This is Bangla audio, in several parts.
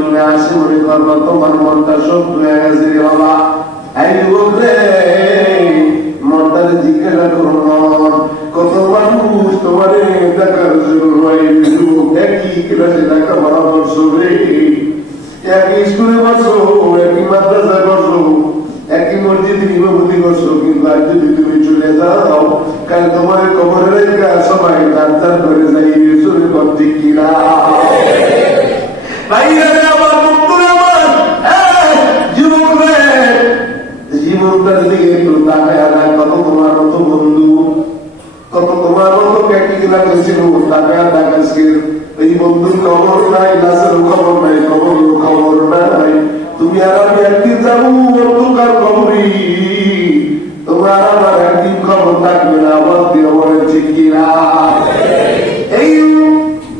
মনে আসে মনে করবো তোমার মনটা শক্ত হয়ে গেছে রে বাবা। এই যুবক রে, মনটারে জিজ্ঞাসা করো মন, কত মানুষ তোমার দেখার জন্য যুবক একই ক্লাসে দেখা পড়া করছো রে, একই স্কুলে বসো, একই মাদ্রাসায় বসো, একই মসজিদে ইমামতি করছো, কিন্তু আজ যদি তুমি চলে যাও কাল তোমার কবরের রেখা সবাই ডাক্তার করে যাই চলে করতে কিনা আমার জীবন রে, জীবনটার দিকে একটু তাকায় আদায়, কত তোমার মতো বন্ধু, কত তোমার মতো একই ক্লাসে ছিল, তাকায় দেখাচ্ছে এই বন্ধুর খবর নাই, লাশের খবর নাই, খবর খবর নাই। তুমি আর আমি একদিন যাবো অন্ধকার খবরই, তোমার আমার একদিন খবর থাকবে না, আমার দিয়ে বলেছি কিনা। এই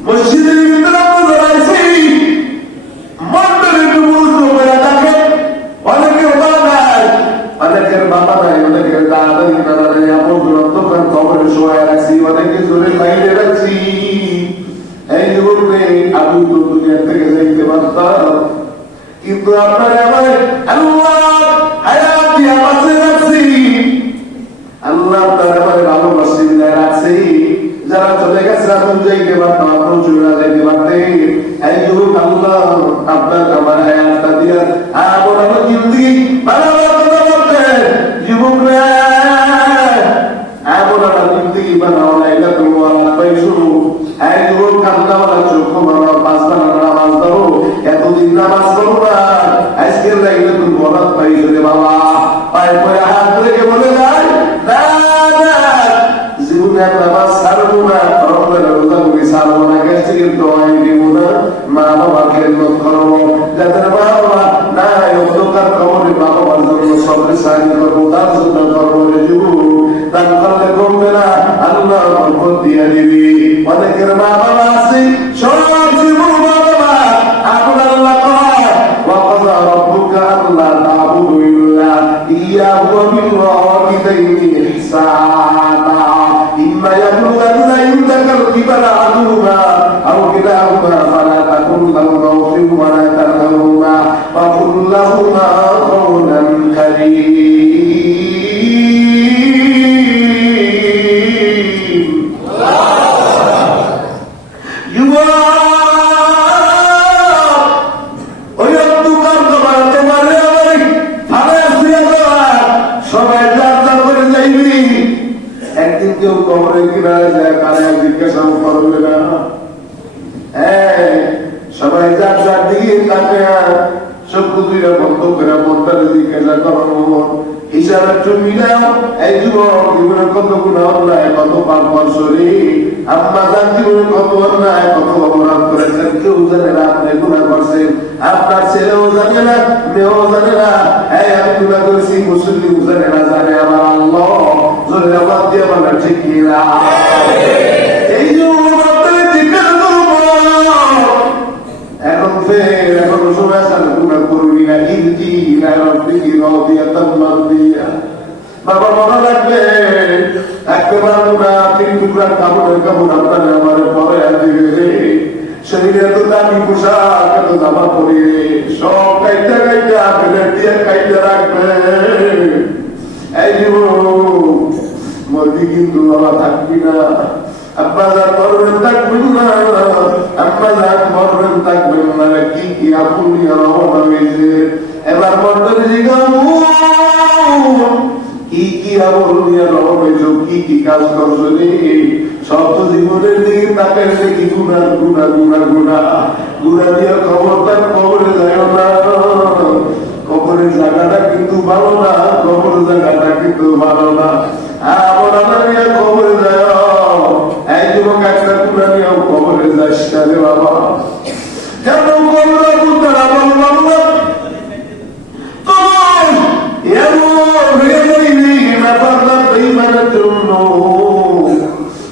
মসজিদের ভিতরে আমরা দাঁড়াইছি, মন্দিরে একটু বুঝতে পারে থাকে, অনেকের মা নাই, অনেকের বাবা নাই, অনেকের দাদা নানা নাই, আপন অন্ধকার খবরে শোয়া রাখছি, অনেকে জোরে বাইরে রাখছি। এই জীবনে আমি তো দুনিয়া থেকে যাইতে পারতাম, কিন্তু আপনার আমার আল্লাহ হায়াত দিয়ে বাঁচিয়ে রাখছি, আল্লাহ তার আমার ভালোবাসি রাখছি। যারা চলে গেছে এখন যাইতে পারতাম, আপন চলে যাইতে পারতেন। এই যুবক আল্লাহ আপনার আমার হায়াতটা দিয়ে আমার আমার জিন্দগি ভালোবাসতে যুবক রে, এমন আমার জিন্দগি বানাও না, এটা তোমার পাই শুরু। এই যুবক কান্দাওয়ালা চোখ বানাও, পাঁচ বানাও, নামাজ ধরো, এতদিন নামাজ পড়ো না, আজকের লাগলে তুমি বরাত পাইছো রে বাবা। পায়ে পরে হাত রেখে বলে যায় জীবনে নামাজ ছাড়বো না, রোজা করে ছাড়বো না, গেছে কিন্তু দিব না, মা বাবার খেদমত করবো, যাদের মা বাবা নাই অন্ধকার খবরে মা বাবার জন্য সবরে সাহায্য করবো, তার জন্য করবো রে যুবক। দান করলে কমবে না, আল্লাহ বরকত দিয়ে দিবি। অনেকের মা বাবা আছে, সব জীবন মা বাবা আপনার আল্লাহ কয় ওয়াকাযা রাব্বুকা আল্লা তা'বুদু ইল্লা ইয়্যাহু ওয়া বিল ওয়ালিদাইনি ইহসানা ইম্মা ইয়াবলুগান্না ইনদাকাল কিবারা আহাদুহুমা আও কিলাহুমা ফালা তাকুল লাহুমা উফিন ওয়া লা তানহারহুমা ওয়া কুল লাহুমা কাওলান কারীম। একদিন কেউ কবরে কিনারে যায়, কারে জিজ্ঞাসা করবে না। সবাই যার যার দিকে তাকে চক্ষু দুইটা বন্ধ করে মনটারে জিজ্ঞাসা করো, হিসাব একটু মিলাও। এই যুবক জীবনে কত গুণা অন্যায়, কত পাপ বর্ষরে, আম্মা যার জীবনে কত অন্যায়, কত অপরাধ করেছেন, কেউ জানে না আপনি গুণা করছেন, আপনার ছেলেও জানে না, মেয়েও জানে না। আমি গুণা করেছি, মুসলিম জানে না, জানে আমার আল্লাহ। জোরে আওয়াজ দিয়ে বলেন ঠিক কিনা। এই যুবক জিজ্ঞাসা করবো এখন ফের এখন সময় আছে গুণা করবি না, ইনকি না রব্বিকি রাদিয়াতাম মারদিয়া। বাবা মনে রাখবে থাকতে পারবো না, তিন টুকরা কাপড়ের কাপড় আপনার আমার পরে দিবে রে, শরীরে তো দামি পোশাক এত জামা পরে সব কাইটা কাইটা ফেলে দিয়ে কাইটা রাখবে। এই জীবন মরবি কিন্তু বাবা থাকবি না, আব্বা যান মরবেন থাকবেন না, আব্বা যান মরবেন থাকবেন না, কি কি আপনি রওনা হয়েছে। এবার মন্ডলে জিজ্ঞাসা কি কি আমল নিয়ে রওনা হয়েছ, কি কি কাজ করছো রে। সব তো জীবনের দিকে তাকায় দেখি গুণা গুণা গুণা গুণা গুণা দিয়ে খবরদার কবরে যায় না। কবরের জায়গাটা কিন্তু ভালো না, কবর জায়গাটা কিন্তু ভালো না। আমার আমার নিয়ে কবরে যায়, এই যুবক একটা গুণা নিয়েও কবরে যাস না রে বাবা। কেন কবরে গুণা বলবো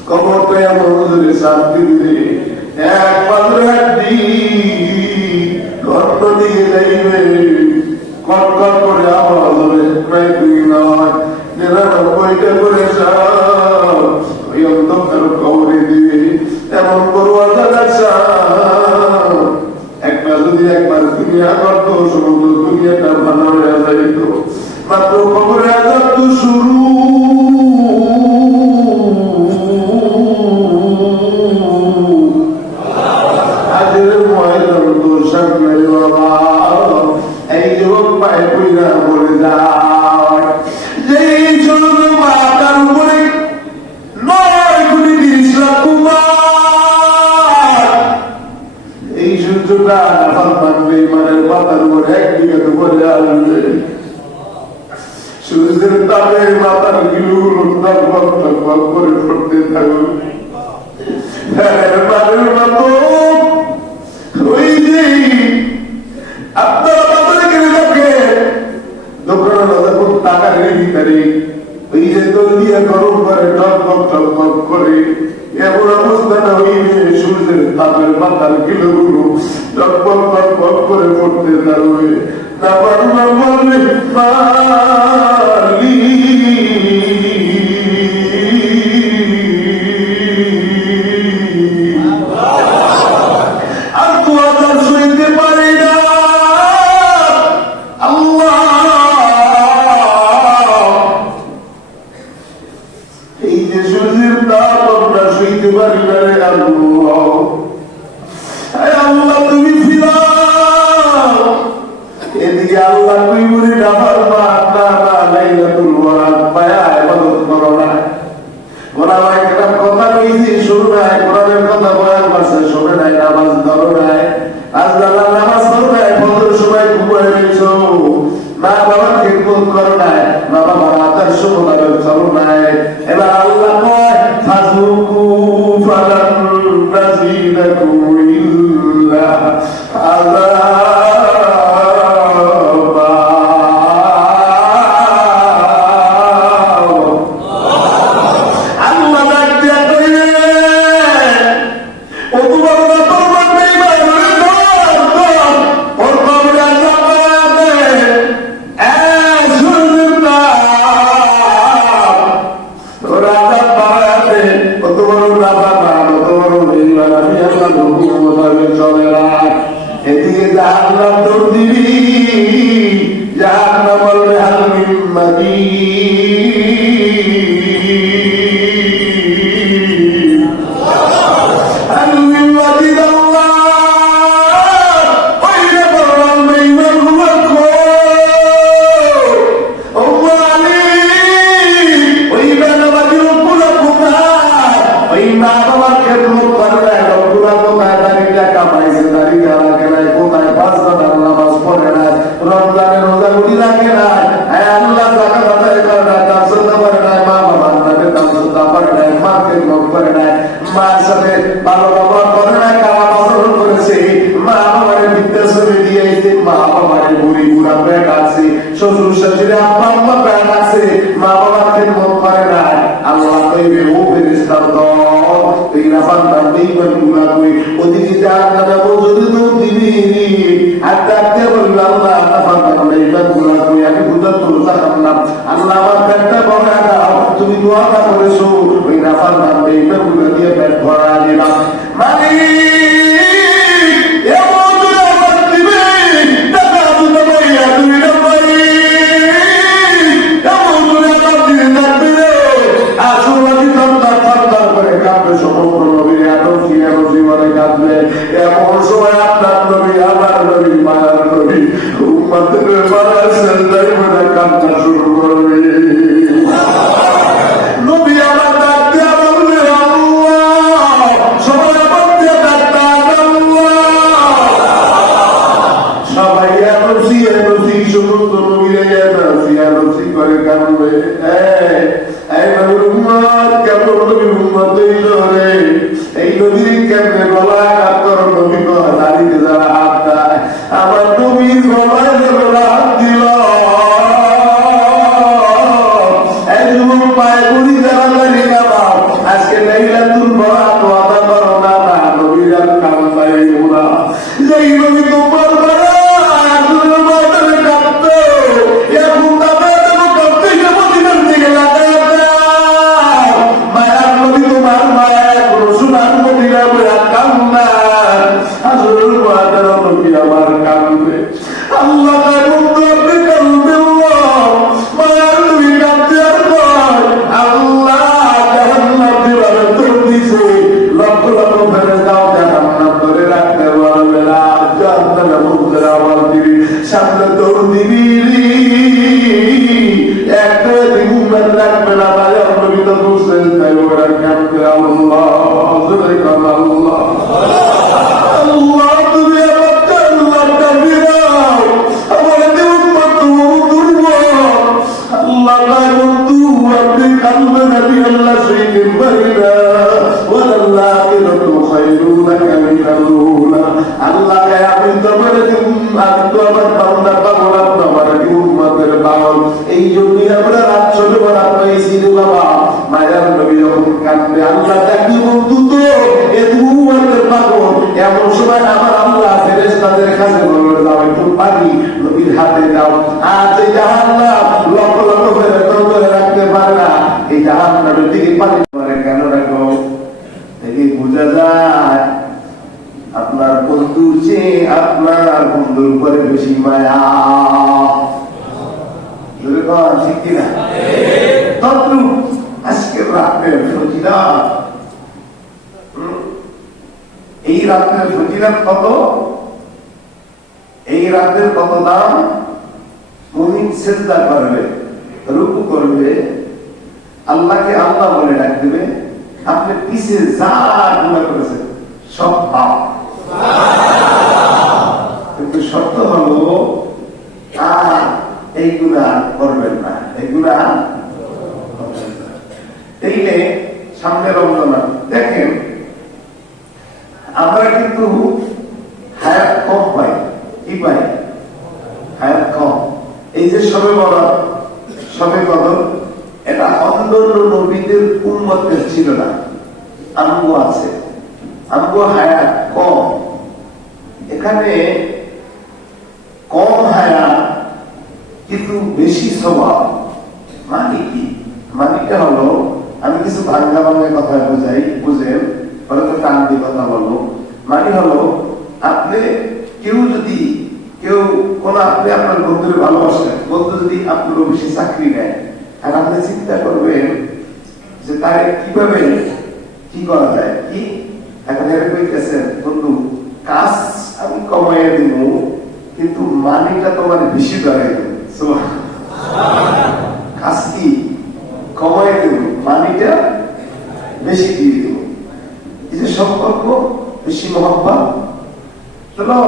কবরটা এমন ধরে শান্তি দিবে, এক পাত্র হাড্ডি গর্ত দিকে যাইবে, কটকট করে আওয়াজ হবে, প্রায় দুই নয় 99টা করে সব ওই অন্ধকার কবরে দিবে। এমন করবো একটা যদি একবার দুনিয়া করত সমস্ত দুনিয়াটা ভালো হয়ে যাইত মাত্র কবরে আযাব তো শুরু আজের ময়দান তো সামনে বাবা এই যুবক পায়ে পইরা বলে যায় যে ছোট মাথার উপরে 9 কোটি 30 লাখ কুমার এই সূর্যটা নাফাল থাকবে ইমানের মাথার উপরে একদিকে তো বলে আসবে সূর্যের তাপে মাথার গিলুগুলো টকবক টকবক করে ফুটতে থাকবে মানুষের মতো ওই যে আপনারা বাজারে গেলে লোকে দোকানে যখন টাকা রেডি করে ওই যে দল দিয়ে গরম করে টকবক টকবক করে এমন অবস্থাটা হইবে সূর্যের তাপের মাথার কিলোগুলো টকবক টকবক করে পড়তে থাকবে না পারবা বলবে মালি আর তো আদার শুনতে পারি না আল্লাহ এই যে সূর্যের তাপ আমরা শুনতে পারি না রে আল্লাহ আল্লাহ তুমি ফিরাও এদিকে আল্লাহ তুই বলি নাফার না লাইলাতুল বরাত পায়া ইবাদত করো না কোরআন একটা কথা কইছি শুনো না কোরআনের কথা বয়ান করছে শুনে নাই নামাজ ধরো নাই আজ দাদা নামাজ ধরো নাই ফজর সময় ঘুমায় রইছো মা বাবার খেদমত করো নাই মা বাবার আদর্শ মোতাবেক চলো নাই এবার আল্লাহ কয় ফাযুকু ফালান নাযিদাকুম ইল্লা আযাবা আল্লাহ ডাক দিয়া কইবে ও তোমার বাবার মধ্যে ইমানের ওর কবরে আযাব আছে সূর্যের তাপ ওর আযাব বাড়াতে ও তোমার নাফরমান ও তোমার বেঈমান আমি আল্লাহ হুকুম মোতাবেক চলে না এদিকে জাহান্নাম দৌড় দিবি জাহান্নাম বলবে হাল মিন মাজিদ হাল মিন মাজিদ আল্লাহ ওইরে বললাম বেঈমান গুলো ও মালিক ওই বেনামাজির গুলো কোথায় ওই মা বাবার খেদমত করে না লোকগুলো কোথায় দাঁড়িয়ে কামাইছে দাঁড়িয়ে রাখে নাই কোথায় 5 ঘন্টা নামাজ পড়ে নাই রমজানের রোজা গুলি রাখে নাই আল্লাহ যাকাত আদায় করে না দান সদকা করে নাই মা বাবার নামে দান সদকা করে নাই মাকে লোক করে নাই মার সাথে ভালো ব্যবহার করে নাই খারাপ আচরণ করেছে মা বাবার বিদ্যা ছবি দিয়েছে মা বাবার বুড়ি বুড়া ব্যাগ আছে শ্বশুর শাশুড়ি আব্বা আম্মা ব্যাগ আছে মা বাবার খেদমত করে নাই আল্লাহ কইবে ও ফেরেশতার দল এই নাফারমান বেঈমান গুলা কই ওদিকে জাহান্নামে যদি তো দিবি আর ডাকতে বলবে আল্লাহ নাফারমান বেঈমান গুলা কই আমি বুঝতে তোরতা করলাম আল্লাহ আমার পেটটা ভরা দাও তুমি দোয়াটা করেছো ওই নাফারমান বেঈমান গুলা দিয়ে পেট ভরা দিলাম মালিক এমন করে আমার দিবে টাকা দিতে পারি না তুমি না পারি এমন করে আমার দিতে থাকবে আসলে থরথর করে কাঁপবে সমগ্র নবীর এত জীবনে কাঁদবে এমন সময় আপনার নবী আমার নবী মায়ার নবী উম্মতের মায়ের সেজদায় মনে কাঁদতে শুরু করবে নবী আমার ডাক দিয়া বলবে আল্লাহ সবাই আমার দিয়া ডাকতা আল্লাহ সবাই এনসি সমস্ত নবীরা এনসি করে কাঁদবে কেমন নবীর উম্মত এই নবীর কেমনে গলা কাতর নবী দাঁড়িয়ে যারা হাত এমন সময় আমার আল্লাহ ফেরেশতাদের কাছে বলল, যাও একটু পানি নবীর হাতে দাও। আজ এই জাহান্নাম লক্ষ লক্ষ ফেরেশতা ধরে রাখতে পারে না, এই জাহান্নামের দিকে পানি করে কেন রাখো? এটি বোঝা যায় আপনার বন্ধুর চেয়ে আপনার বন্ধুর উপরে বেশি মায়া। ঠিক কিনা? তদ্রুপ আজকে রাতের ফজিলত, এই রাতের ফজিলত কত, এই রাতের কত দাম। মুমিন সিজদা করবে, রুকু করবে, আল্লাহকে আল্লাহ বলে ডাক দেবে, আপনি পিছে যা গুনাহ করেছেন সব পাপ। কিন্তু শর্ত হলো আর এই গুনাহ করবেন না, এই গুনাহ করবেন না। এইলে সামনে রমজান, দেখেন আমরা কিন্তু হায়াত কম পাই। কি পাই? হায়াত কম। এই যে সবে বরাত, সবে কদর, এটা অন্যান্য নবীদের উম্মতের ছিল না, আমগো আছে, আমগো হায়াত কম। এখানে কম হায়াত কিন্তু বেশি স্বভাব। মানে কি? মানিটা হলো, আমি কিছু ভাঙ্গা ভাঙ্গা কথা বোঝাই, বুঝেন পরে তো টান দিয়ে কথা বলবো। মানে হলো, আপনি কেউ যদি আপনি আপনার বন্ধুর ভালোবাসেন, বন্ধু যদি আপনার বেশি চাকরি নেয়, আর আপনি চিন্তা করবেন যে তার কিভাবে কি করা যায়, কি এখন কইতেছেন বন্ধু কাজ আমি কমাইয়া দিব, কিন্তু মানিটা তোমার বেশি ধরাই দেব। কাজ কি কমাইয়া দেব, মানিটা বেশি দিয়ে দেব। এই যে সম্পর্ক বেশি মহব্বত। চলো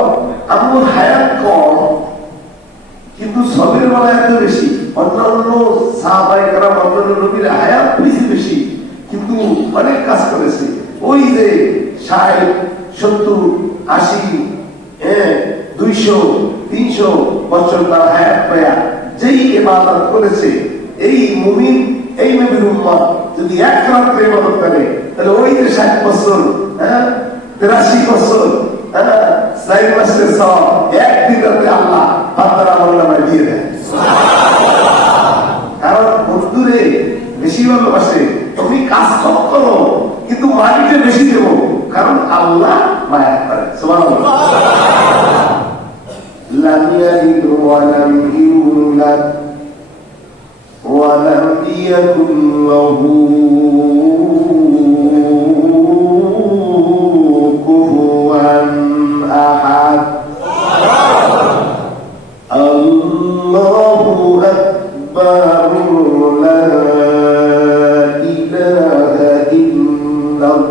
আমার হায়াত কম, কিন্তু সবের বেলা এত বেশি। অন্যান্য সাহাবায়ে কেরাম, অন্যান্য নবীর হায়াত বেশি বেশি, কিন্তু অনেক কাজ করেছে। ওই যে 60, 70, 80, 200, 300 বছর তার হায়াত পায়া যেই ইবাদত করেছে, এই মুমিন, এই নবীর উম্মত যদি এক রাত্রে ইবাদত করে, তাহলে ওই যে 60 বছর, 83 বছর, 4 মাসের সব একদিন রাতে আল্লাহ বান্দার আমলনামায় দিয়ে দেয়। কারণ বন্ধুরে বেশি ভালোবাসে, তুমি কাজ কম করো কিন্তু মানিটা বেশি দেব, কারণ আল্লাহ মায়া করে। সুবহানাল্লাহ। লাম ইয়ালিদ ওয়া লাম ইউলাদ ওয়া লাম ইয়াকুন লাহু কুফুওয়ান আহাদ। আল্লাহু আকবার, লা ইলাহা ইল্লাল্লাহ।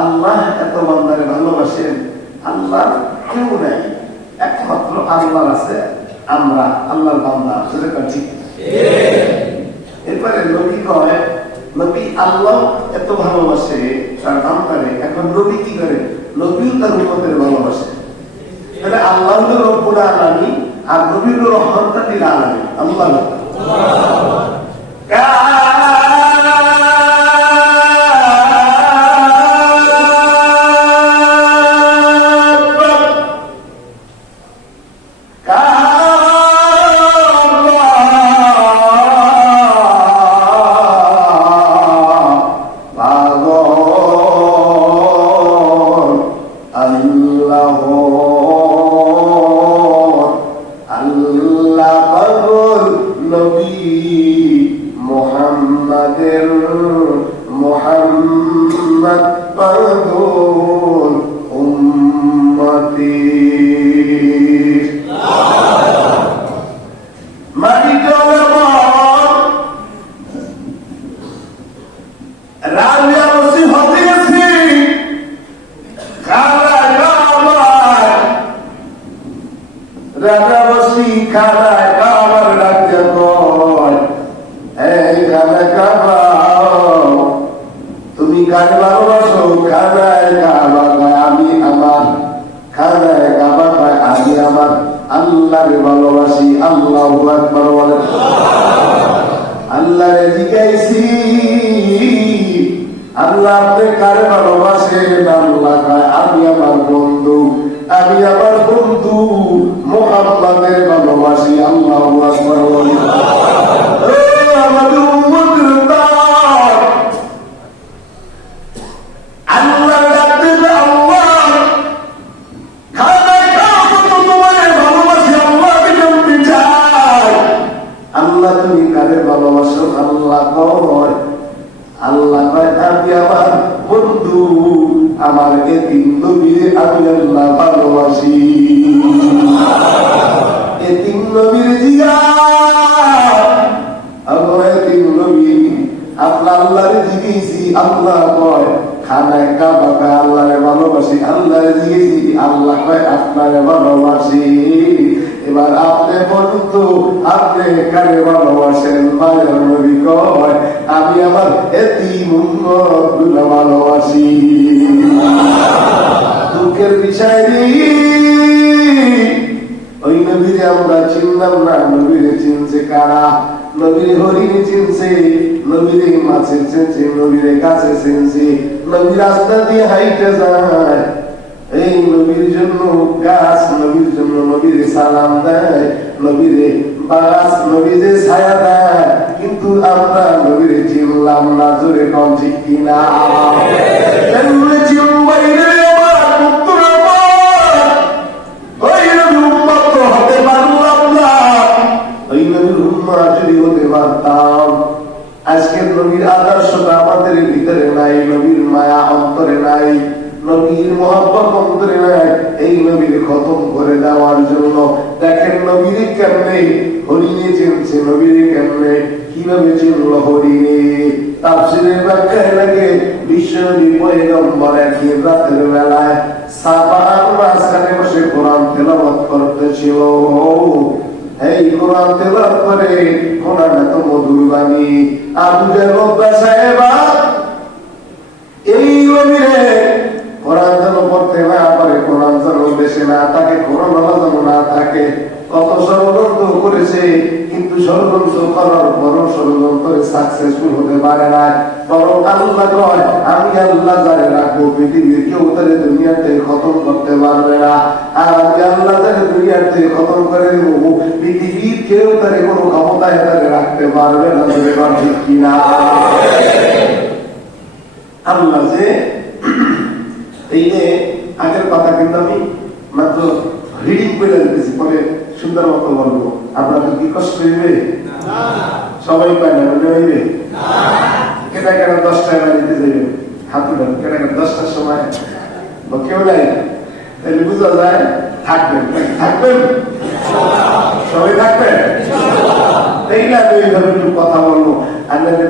আল্লাহ এত বান্দারে ভালোবাসেন, আল্লাহ কেউ নাই, একমাত্র আল্লাহ আছে, আমরা আল্লাহর বান্দা। সেটা ঠিক। এরপরে নবী কয়, নবী আল্লাহ এত ভালোবাসে তার বান্দারে, এখন নবী কি করে? নবীও তার উম্মতের ভালোবাসে। তাহলে আল্লাহ হলো রব্বুল আলামিন আর নবী হলো রহমাতুল লিল আলামিন। আল্লাহ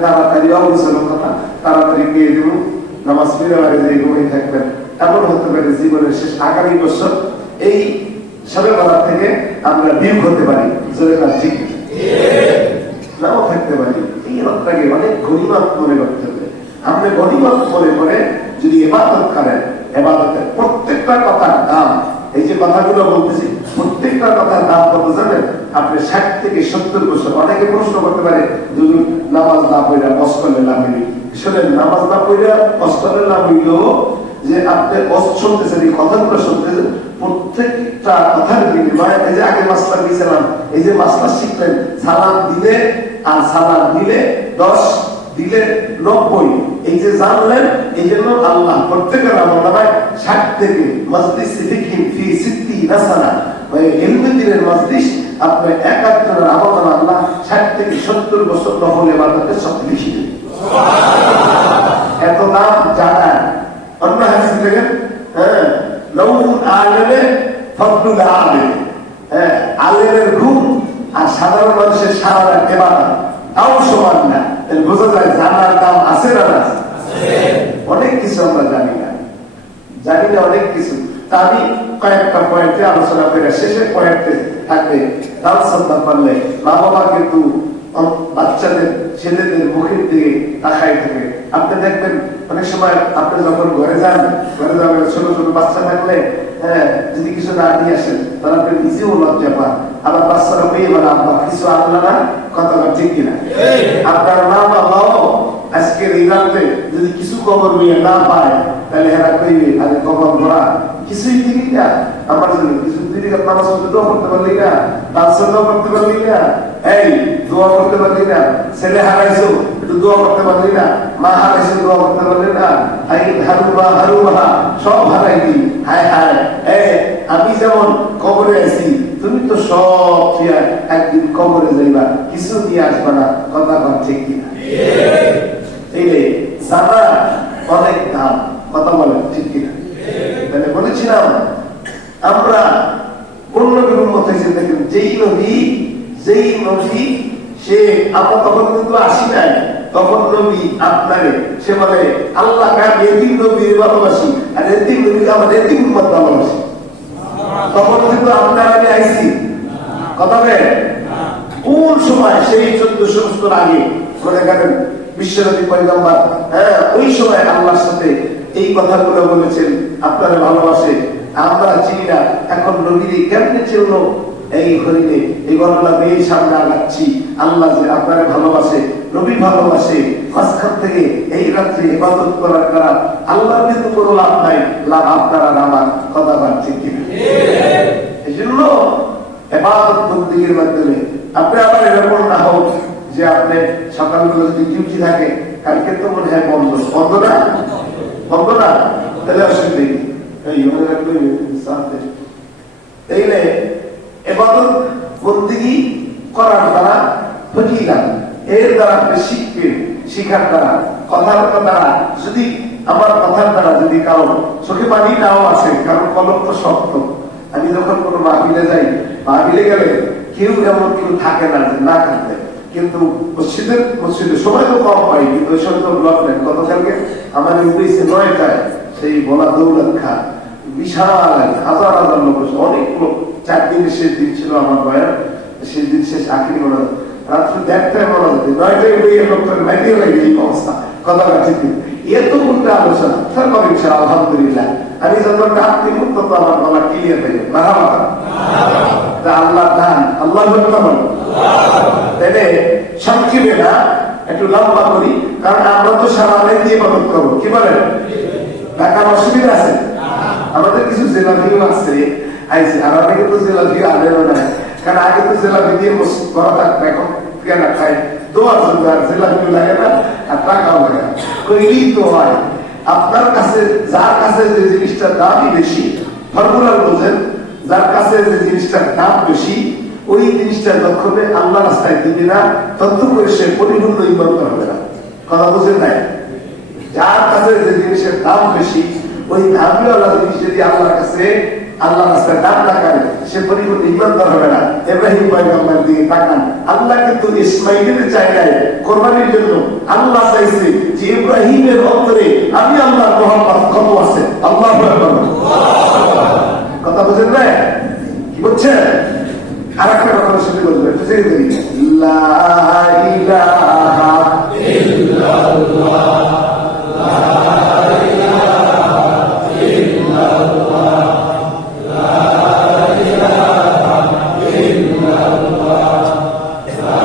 তাড়াতাড়ি অবসর কথা তাড়াতাড়ি দিয়ে দেব নামাজ পড়ে বাড়ি যে ঘুমিয়ে থাকবেন, এমন হতে পারে জীবনের শেষ আগামী বছর এই সবে বলা থেকে আমরা বিয়োগ হতে পারি, জোরে কাজ ঠিক নাও থাকতে পারি। এই রথটাকে অনেক গরিমাত মনে করতে হবে। আপনি গরিমাত মনে করে যদি ইবাদত করেন, ইবাদতের প্রত্যেকটা কথার দাম, এই যে কথাগুলো বলতেছি প্রত্যেকটা কথার দাম কত জানেন? আপনি 60 থেকে 70 বছর। অনেকে প্রশ্ন করতে পারে যদি নামাজ না পড়া অস্কলে লাভ হইল। শোনেন, নামাজ না পড়া অস্কলে লাভ হইল যে আপনি শুনতেছেন, এই কথাগুলো শুনতেছেন, প্রত্যেকটা কথার বিনিময়ে এই যে আগে মাসলা দিয়েছিলাম, এই যে মাসলা শিখলেন, সালাম দিলে আর সালাম দিলে 10 দিলে 90, এই যে জানলেন, এই জন্য আল্লাহ প্রত্যেকের আমলনামায় 60 থেকে মজলিস ফিকহি ফি 60 সানা, মানে ইলমে দ্বীনের মজলিস আপনি একাত্তরের আমলনামা আল্লাহ 60 থেকে 70 বছর নফল ইবাদতের সব লিখে দেন। এত দাম জানা। অন্য হাদিস দেখেন, লাউন আলেমে ফদলুল আলেম, আলেমের ঘুম আর সাধারণ মানুষের সারা রাত ইবাদত তাও সমান না। বোঝা যায় জানার দাম আছে না? অনেক কিছু আমরা জানি না অনেক কিছু। তা আমি কয়েকটা পয়েন্টে আলোচনা করে শেষে পয়েন্টে থাকবে দাম শ্রদ্ধা করলে মা বাবা কিন্তু বাচ্চাদের ছেলেদের মুখের দিকে তাকাই থাকে। আপনি দেখবেন অনেক সময় আপনি যখন ঘরে যান, ছোট ছোট বাচ্চা থাকলে যদি কিছু না নিয়ে আসেন তাহলে আপনি নিজেও লজ্জা পান। আবার বাচ্চারা পেয়ে বলে আব্বা কিছু আনলো না, কথাটা ঠিক কিনা? আপনার মা বাবাও আজকের এই রাতে যদি কিছু খবর নিয়ে না পায় তাহলে এরা কইবে আরে খবর ভরা কিছুই দিবি না, আমার জন্য কিছু দিদি নামাজ পড়তে দোয়া করতে পারলি না, তার করতে পারলি না, এই দোয়া করতে পারলি না, ছেলে হারাইছো একটু দোয়া করতে পারলি না, মা হারাইছো দোয়া করতে পারলি না, হারুবা সব হারাইবি। হায় হায়, আমি যেমন কবরে আছি, তুমি তো সব একদিন কবরে যাইবা, কিছু নিয়ে আসবা না, কথা ঠিক কিনা? জানা অনেক দাম, কথা বলেন ঠিক কিনা? তাহলে বলেছিলাম আমরা কোন নবীর উম্মত হয়েছে দেখেন, যেই নবী সে আমরা তখন কিন্তু আসি নাই, তখন নবী আপনারে সে বলে আল্লাহ এতিম নবীর ভালোবাসি আর এতিম নবীকে আমার এতিম উম্মত ভালোবাসি। তখন কিন্তু আপনার আমি আইসি, কথা বলেন কোন সময়? সেই 1400 বছর আগে মনে করেন বিশ্বনবী পয়গম্বর, ওই সময় আল্লাহর সাথে এই কথাগুলো বলেছেন, আপনারা ভালোবাসে আমরা চিনি না। এখন নবীরে কেমনে ছিল এই হরিণে এই গণনা মেয়ের সামনে আগাচ্ছি, আল্লাহ যে আপনারা ভালোবাসে, নবী ভালোবাসে, মাঝখান থেকে এই রাত্রে ইবাদত করার দ্বারা আল্লাহর কিন্তু কোনো লাভ নাই, লাভ আপনারা আমার, কথা বলছি কিনা? এই জন্য ইবাদত বন্দেগীর মাধ্যমে আপনি আবার এরকম না হোক যে আপনি সকালবেলা যদি ডিউটি থাকে, কালকে তো মনে হয় বন্ধ না, তাহলে অসুবিধা নেই। তাইলে ইবাদত বন্দেগী করার দ্বারা ফজিলত, এর দ্বারা আপনি শিখবেন, শিখার দ্বারা কথার দ্বারা, যদি আমার কথার দ্বারা যদি কারো চোখে পানি নাও আছে, কারণ কলম তো শক্ত। আমি যখন কোনো মাহফিলে যাই, মাহফিলে গেলে কেউ এমন কেউ থাকে না যে না থাকবে, কিন্তু মসজিদে সময় তো কম পাই, কিন্তু ওই সময় তো ব্লক নেই। গতকালকে আমার উঠেছে 9টায় সেই বলা দৌলত খান, বিশাল হাজার হাজার লোক, অনেক লোক। 4 দিনের শেষ দিন ছিল আমার বয়ান, শেষ দিন শেষ আখেরি মনে হয় রাত্রে 1টায় মনে হচ্ছে, 9টায় উঠে লোক মাইটিয়ে লাগে এই অবস্থা, কথাটা ঠিক এত উল্টা আলোচনা। আলহামদুলিল্লাহ আমি যখন ডাকতে মুক্ত তো আমার গলা ক্লিয়ার হয়ে যাবে, আল্লাহ দান, আল্লাহ তাইলে সংক্ষেপে না একটু লম্বা করি, কারণ আমরা তো সারা আলাই দিয়ে মদত করবো, কি বলেন? ঢাকার অসুবিধা আছে, আমাদের কিছু জেলা ভিউ আছে আইসি, আর অনেকে তো জেলা ভিউ আনেও নাই, কারণ আগে তো জেলা ভি দিয়ে করা থাকতো, এখন কেনা খায় দোয়ার জন্য আর জেলা ভিউ লাগে না, আর টাকাও লাগে না, কইলেই তো হয়। আপনার কাছে যার কাছে যে জিনিসটার দামই বেশি, ফর্মুলার বোঝেন, যার কাছে যে জিনিসটার দাম বেশি, ওই জিনিসটা যতক্ষণে আল্লাহ রাস্তায় দিবে না, তত করে সে পরিপূর্ণ ইমানদার হবে না, কথা বুঝেন নাই? যার কাছে যে জিনিসের দাম বেশি, ওই দামিওয়ালা জিনিস যদি আল্লাহর কাছে আল্লাহ রাস্তায় দান লাগায় সে পরিপূর্ণ ইমানদার হবে না। ইব্রাহিম পয়গম্বর দিকে তাকান, আল্লাহ কিন্তু ইসমাইলের জায়গায় কোরবানির জন্য আল্লাহ চাইছে যে ইব্রাহিমের অন্তরে আমি আল্লাহর মহব্বত কত আছে। আল্লাহু আকবার। কথা বুঝেন না? কি বলছেন? আর একটা কথা শুনে বলবেন, একটু জেনে দিই। লা ইলাহা ইল্লাল্লাহ, লা ইলাহা ইল্লাল্লাহ, লা ইলাহা ইল্লাল্লাহ, লা ইলাহা ইল্লাল্লাহ, লা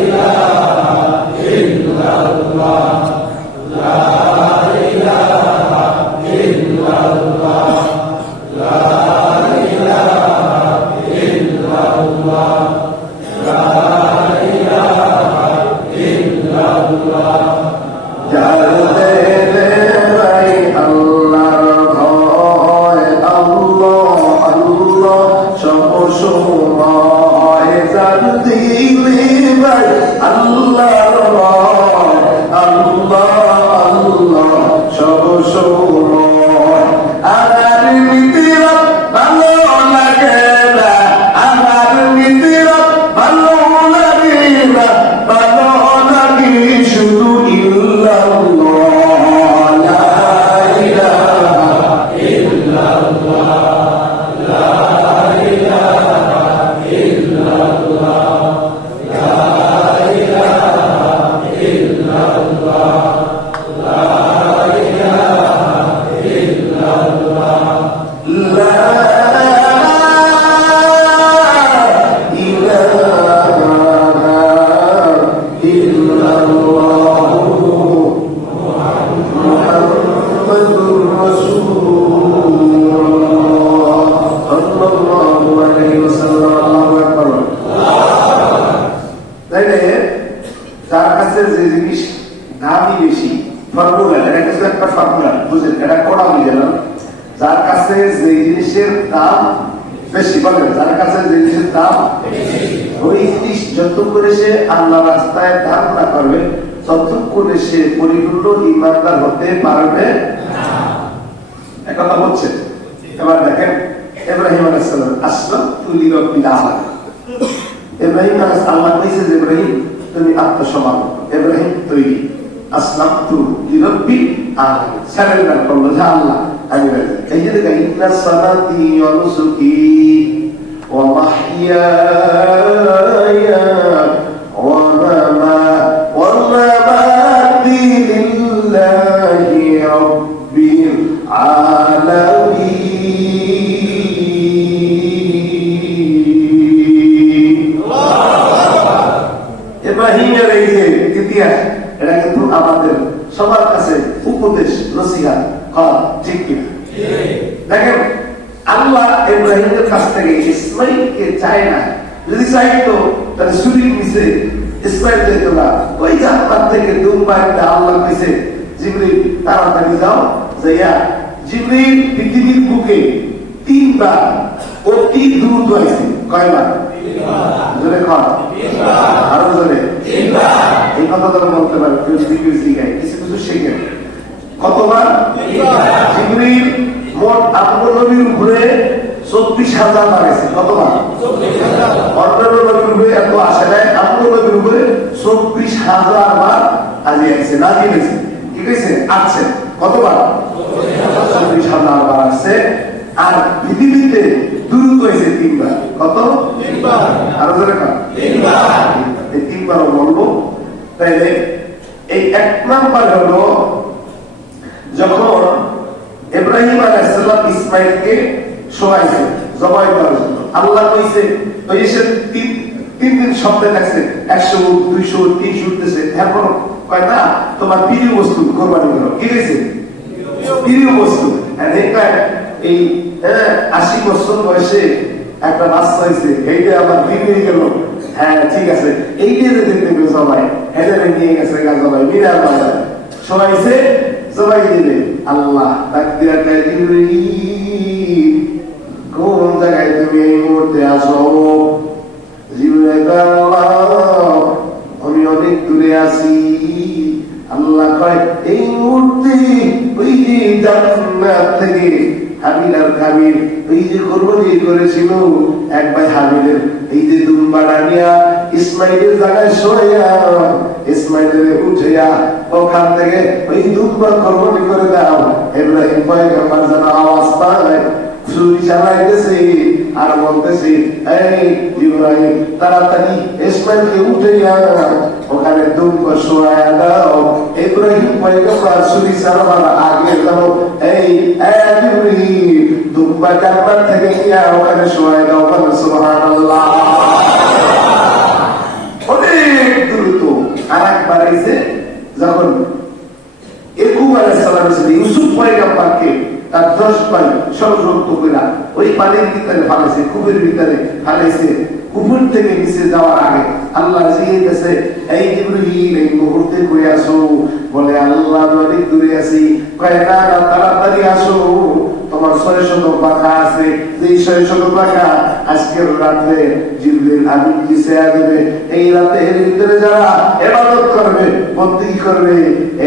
ইলাহা ইল্লাল্লাহ, লা হাবিল আর কাবিল এই যে কুরবানি করেছিল এক ভাই হাবিলের এই যে দুম্বাটা নিয়া ইসমাইলের জায়গায় শোয়া ইসমাইলের উঠেয়া ওখান থেকে ওই দুম্বা কুরবানি করে দাও। ইব্রাহিম পয়গম্বর যেন আওয়াজ পায় ছুরি চালাইতেছে আর বলতেছে এই ইব্রাহিম তাড়াতাড়ি ইসমাইলকে উঠাইয়া ওখানে দুম্বা শোয়া দাও। ইব্রাহিম পয়গম্বর ছুরি চালাবার আগে যাও এই ইব্রাহিম দুম্বা জান্নাত থেকে নিয়ে ওখানে শোয়া দাও। সুবহানাল্লাহ। অনেক দ্রুত আর একবার এসে যখন ইয়াকুব আলাইহিস সালাম ইউসুফ পয়গম্বরকে তার 10 ভাই ষড়যন্ত্র করে ওই পানির ভিতরে ফালাইছে, কুবের ভিতরে ফালাইছে। কুবুর থেকে নিচে যাওয়ার আগে আল্লাহ জিজ্ঞেস এই ইব্রাহিম এই মুহূর্তে কই আসো? বলে আল্লাহ অনেক দূরে আছি। কয় না তাড়াতাড়ি আসো, তোমার 600 পাকা আছে, এই 600 পাকা আজকের রাতে জিবরিল আমিন দিছে দেবে। এই রাতের ভিতরে যারা ইবাদত করবে বন্দেগী করবে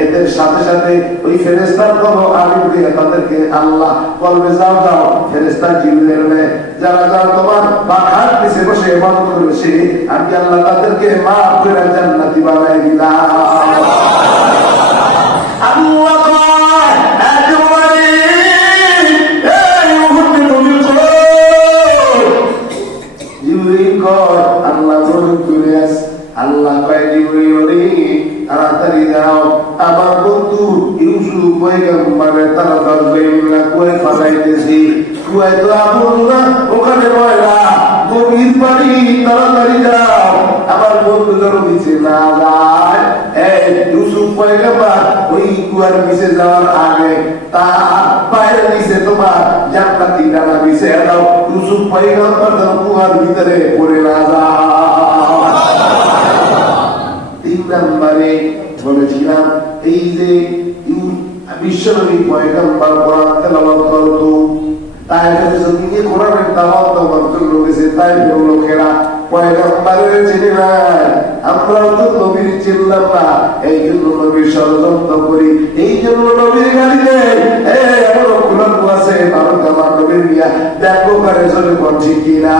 এদের সাথে সাথে ওই ফেরেশতার কোনো আমিন দিয়ে তাদেরকে আল্লাহ বলবে যাও যাও ফেরেশতা জিবরিল যারা যারা তোমার পাখার নিচে বসে ইবাদত করবে সে আমি আল্লাহ তাদেরকে মাফ করে জান্নাতি বানাই দিলাম। আল্লাহ আল্লাহ তাড়াতাড়ি যাও আমার বন্ধু ইউসুফ পয়গম্বরের তাড়াতাড়ি কুয়ায় ফালাইতেছি। কুয়ায় তো আপন না, ওখানে ময়লা গভীর পানি, তাড়াতাড়ি যাও আমার বন্ধু যেন নিচে না যায়। ইউসুফ পয়গম্বর ওই কুয়ার নিচে যাওয়ার আগে তার পায়ের নিচে তোমার জান্নাতি ডানা নিচে দাও। ইউসুফ পয়গম্বর যেন কুয়ার ভিতরে পড়ে না যায়। 3 নম্বরে বলেছিলাম এই যে বিশ্বনবী পয়গম্বর কোরআন তেলাওয়াত করত, তাইফের জমিনে কোরআনের দাওয়াত দেওয়ার জন্য গেছে। তাইফের লোকেরা পয়গম্বরের চিনে নাই, আমরাও তো নবীর চিনলাম না, এই জন্য নবীর ষড়যন্ত্র করি, এই জন্য নবীর গালি দেয়। এমন কোরআন আছে ভারত আমার নবীর নিয়া দেখো করে চলে করছি কিনা।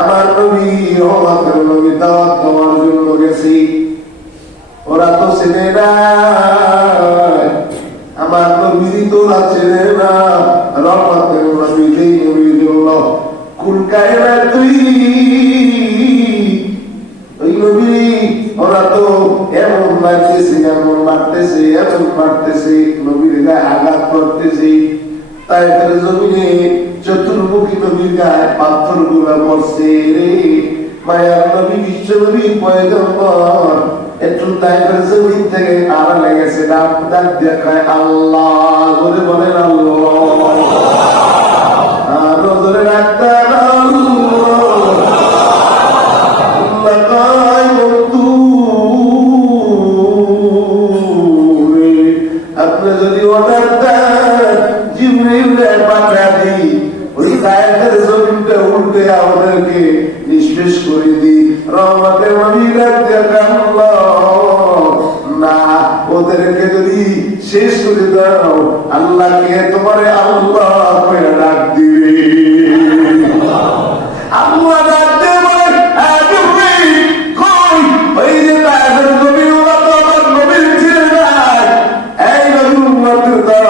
আমার নবী আমার নবী দাওয়াত দেওয়ার জন্য গেছি, ওরা তো চেনে না আমার নবী, তোরা চেনে না রহমতের নবী, যেই নবী জন্য কুল কায়নাত তুই ওই নবী। ওরা তো এমন মারতেছে এমন মারতেছে এমন মারতেছে, নবীর গায়ে আঘাত করতেছে। তাই তার জমিনে চতুর্মুখী নবীর গায়ে পাথর গুলা পড়ছে রে। মায়ার নবী বিশ্ব নবী পয়গম্বর একটু তাইফের জমিন থেকে আড়ালে গেছে, ডাক দেখায় আল্লাহ বলে বলেন আল্লাহ, আর ধরে ডাক্তার আপনি যদি অর্ডার দেন জিবরিলের পাঠা দিই ওই তাইফের জমিনটা উল্টে আমাদেরকে নিঃশেষ করে দিই। রহমতের নবী ডাক দেখায় আল্লাহ না, ওদেরকে যদি শেষ করে দাও আল্লাহকে তোমারে আল্লাহ করে ডাক দিবে। আল্লাহ ডাক দেবে ওই যে তাইফের জমিন ওরা তো আমার নবীর ছিলেন না। এই নবী উম্মতের দল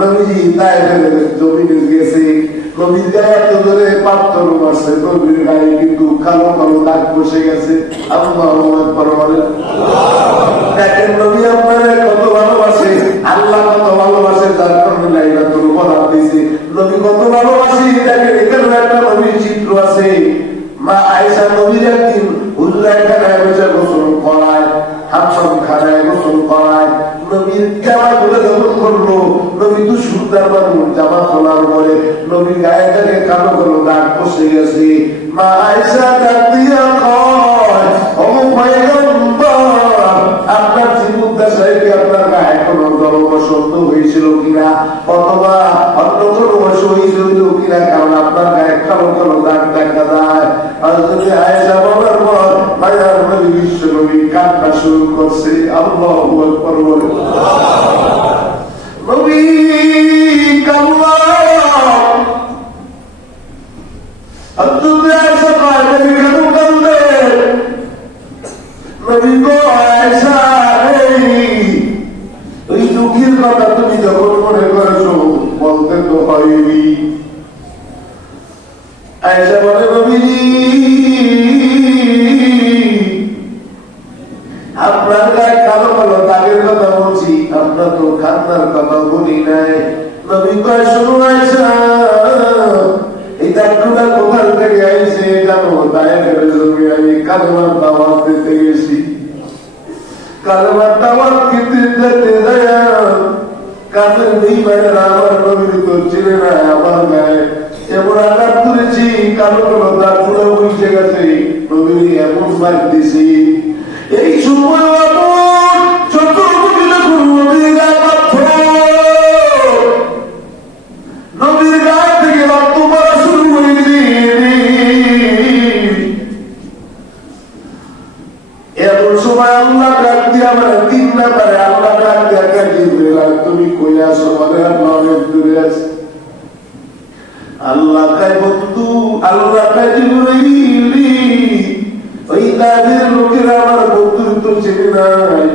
নবীজি তাইফের জমিনে গেছে, নবীর গায়ে এত ধরে পাথর মারছে, নবীর গায়ে কিন্তু কালো কালো দাগ বসে গেছে। আল্লাহু আকবার বলেন। দেখেন নবী আপনারা কত ভালোবাসে, আল্লাহ কত ভালোবাসে, তার কারণে লাইলাতুল বরাত দিয়েছে। নবী কত ভালোবাসে দেখেন এখানে একটা নবীর চিত্র আছে। মা আয়েশা নবীর একদিন হুজুরা খানায় বসে গোসল করায়, হাম্মাম খানায় গোসল করায়। নবীর জামা খুলে যখন করলো, নবী তো সুন্দর মানুষ, জামা খোলার পরে নবীর গায়ে থেকে কালো কালো দাগ বসে গেছে। মা আয়েশা ডাক দিয়া কয়, ও পয়গম্বর আপনার জীবদ্দশায় কি আপনার গায়ে কোনো জলবসন্ত হয়েছিল কিনা, অথবা অন্য কোনো বসে হয়েছিল কিনা, কারণ আপনার গায়ে কালো কালো দাগ দেখা যায়। আর যদি আয়েশা বলার পর মায়ার নবী বিশ্ব নবী কান্না শুরু করছে। আল্লাহু আকবার বলে নবী কান্না। আর যদি আয়েশা কয় নবী কেন কান্দেন? নবী গো আয়েশা, ওই দুঃখের কথা তুমি যখন মনে করেছো বলতে তো হয়নি। আয়েশা বলে নবী আপনার গায়ে কালো কালো দাগের কথা বলছি, আপনার তো কান্নার কথা বলি নাই। নবী কয় শোনো আয়েশা, এই দাগগুলা কোথার থেকে আইছে জানো? দায়ের জমি আমি কালেমার দাওয়াত দিতে গেছি। কালেমার দাওয়াত দিতে যেতে যায় কাজের নেই মানে আমার নবীর তো ছিলেন না। আমার গায়ে এমন আঘাত করেছি কালো কালো দাগগুলো বসে গেছে। নবীর এমন বাদ দিছি এই সময় ছোট নবীর গায়ে থেকে রক্ত পড়া শুরু করেছি। এমন সময় আল্লাহ ডাক দিয়ে আমার 3 ব্যাপারে আল্লাহ ডাক দিয়ে তুমি কই আসো? বলে আল্লাহ অনেক দূরে আছে। আল্লাহ কায় বন্ধু, আল্লাহ কায় জিবরাইল, ওই দাগের লোকেরা আমার বন্ধুর তো চেনে নাই।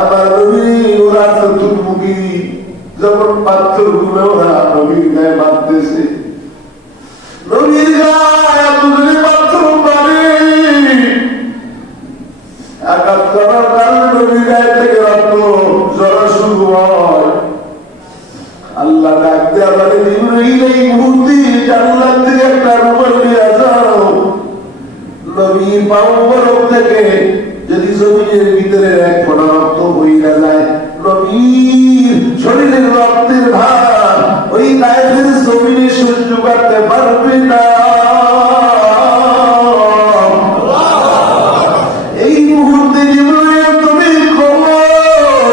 আমার নবী ওরা চতুর্মুখী, যখন পাথর গুলো ওরা নবীর গায়ে বাঁধতেছে, নবীর গায়ে এতদিনে পাথর মারে আঘাত করার কারণে নবীর গায়ে থেকে রক্ত ঝরা শুরু হয়। আল্লাহ ডাক দিয়ে আমাদের জিবরাইল এই মুহূর্তে জান্নাত থেকে একটা রুমাল নিয়ে যাও। নবীর পাও বরফ থেকে যদি জমিনের ভিতরে এক ফোঁটা রক্ত বইয়া যায়, নবীর শরীরের রক্তের ভার ওই গায়ের জমিনে সহ্য করতে পারবে না। এই মুহূর্তে জীবনে তুমি খবর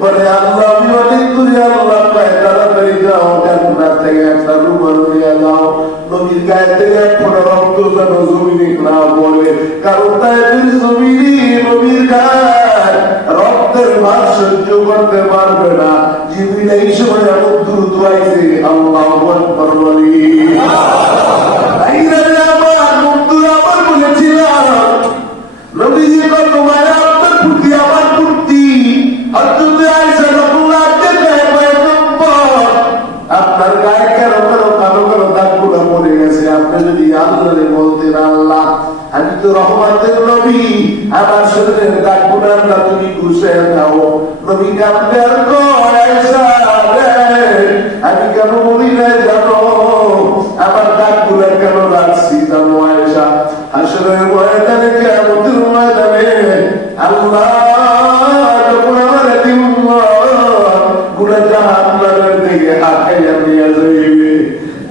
বলে আল্লাহ আমি অনেক দূরে। আল্লাহ পায় তাড়াতাড়ি যাও, জান্নাত থেকে একটা রুমাল নিয়ে যাও। নবীর গায়ে থেকে এক ফোঁটা রক্ত যেন জমিনে না বলে, কারণ তাদের জমিনে নবীর গায়ে রক্তের ভার সহ্য করতে পারবে না। জিবরিল এই সময় এমন দ্রুত আইছে। আল্লাহু আকবার বলি আমার বন্ধুরা আমার বলেছিলাম নবীজি কত মায়া আপনার প্রতি, আমার প্রতি। আপনার গায়ে কেন কেন কালো কালো দাগগুলো পড়ে গেছে? আপনি যদি আল্লাহরে বলতেন আল্লাহ আমি তো রহমতের নবী, আমার শরীরের দাগগুলো আল্লাহ তুমি ঘুষে দাও। নবী কাঁদতে আর কয় আমি কেন বলি না জানো? আমার দাগগুলো কেন রাখছি জানো আয়েশা? হাসরের ময়দানে কিয়ামতের ময়দানে আল্লাহ যখন আমার গুনাহ জাহান্নামের দিকে হাঁটাইয়া নিয়ে যাইবে,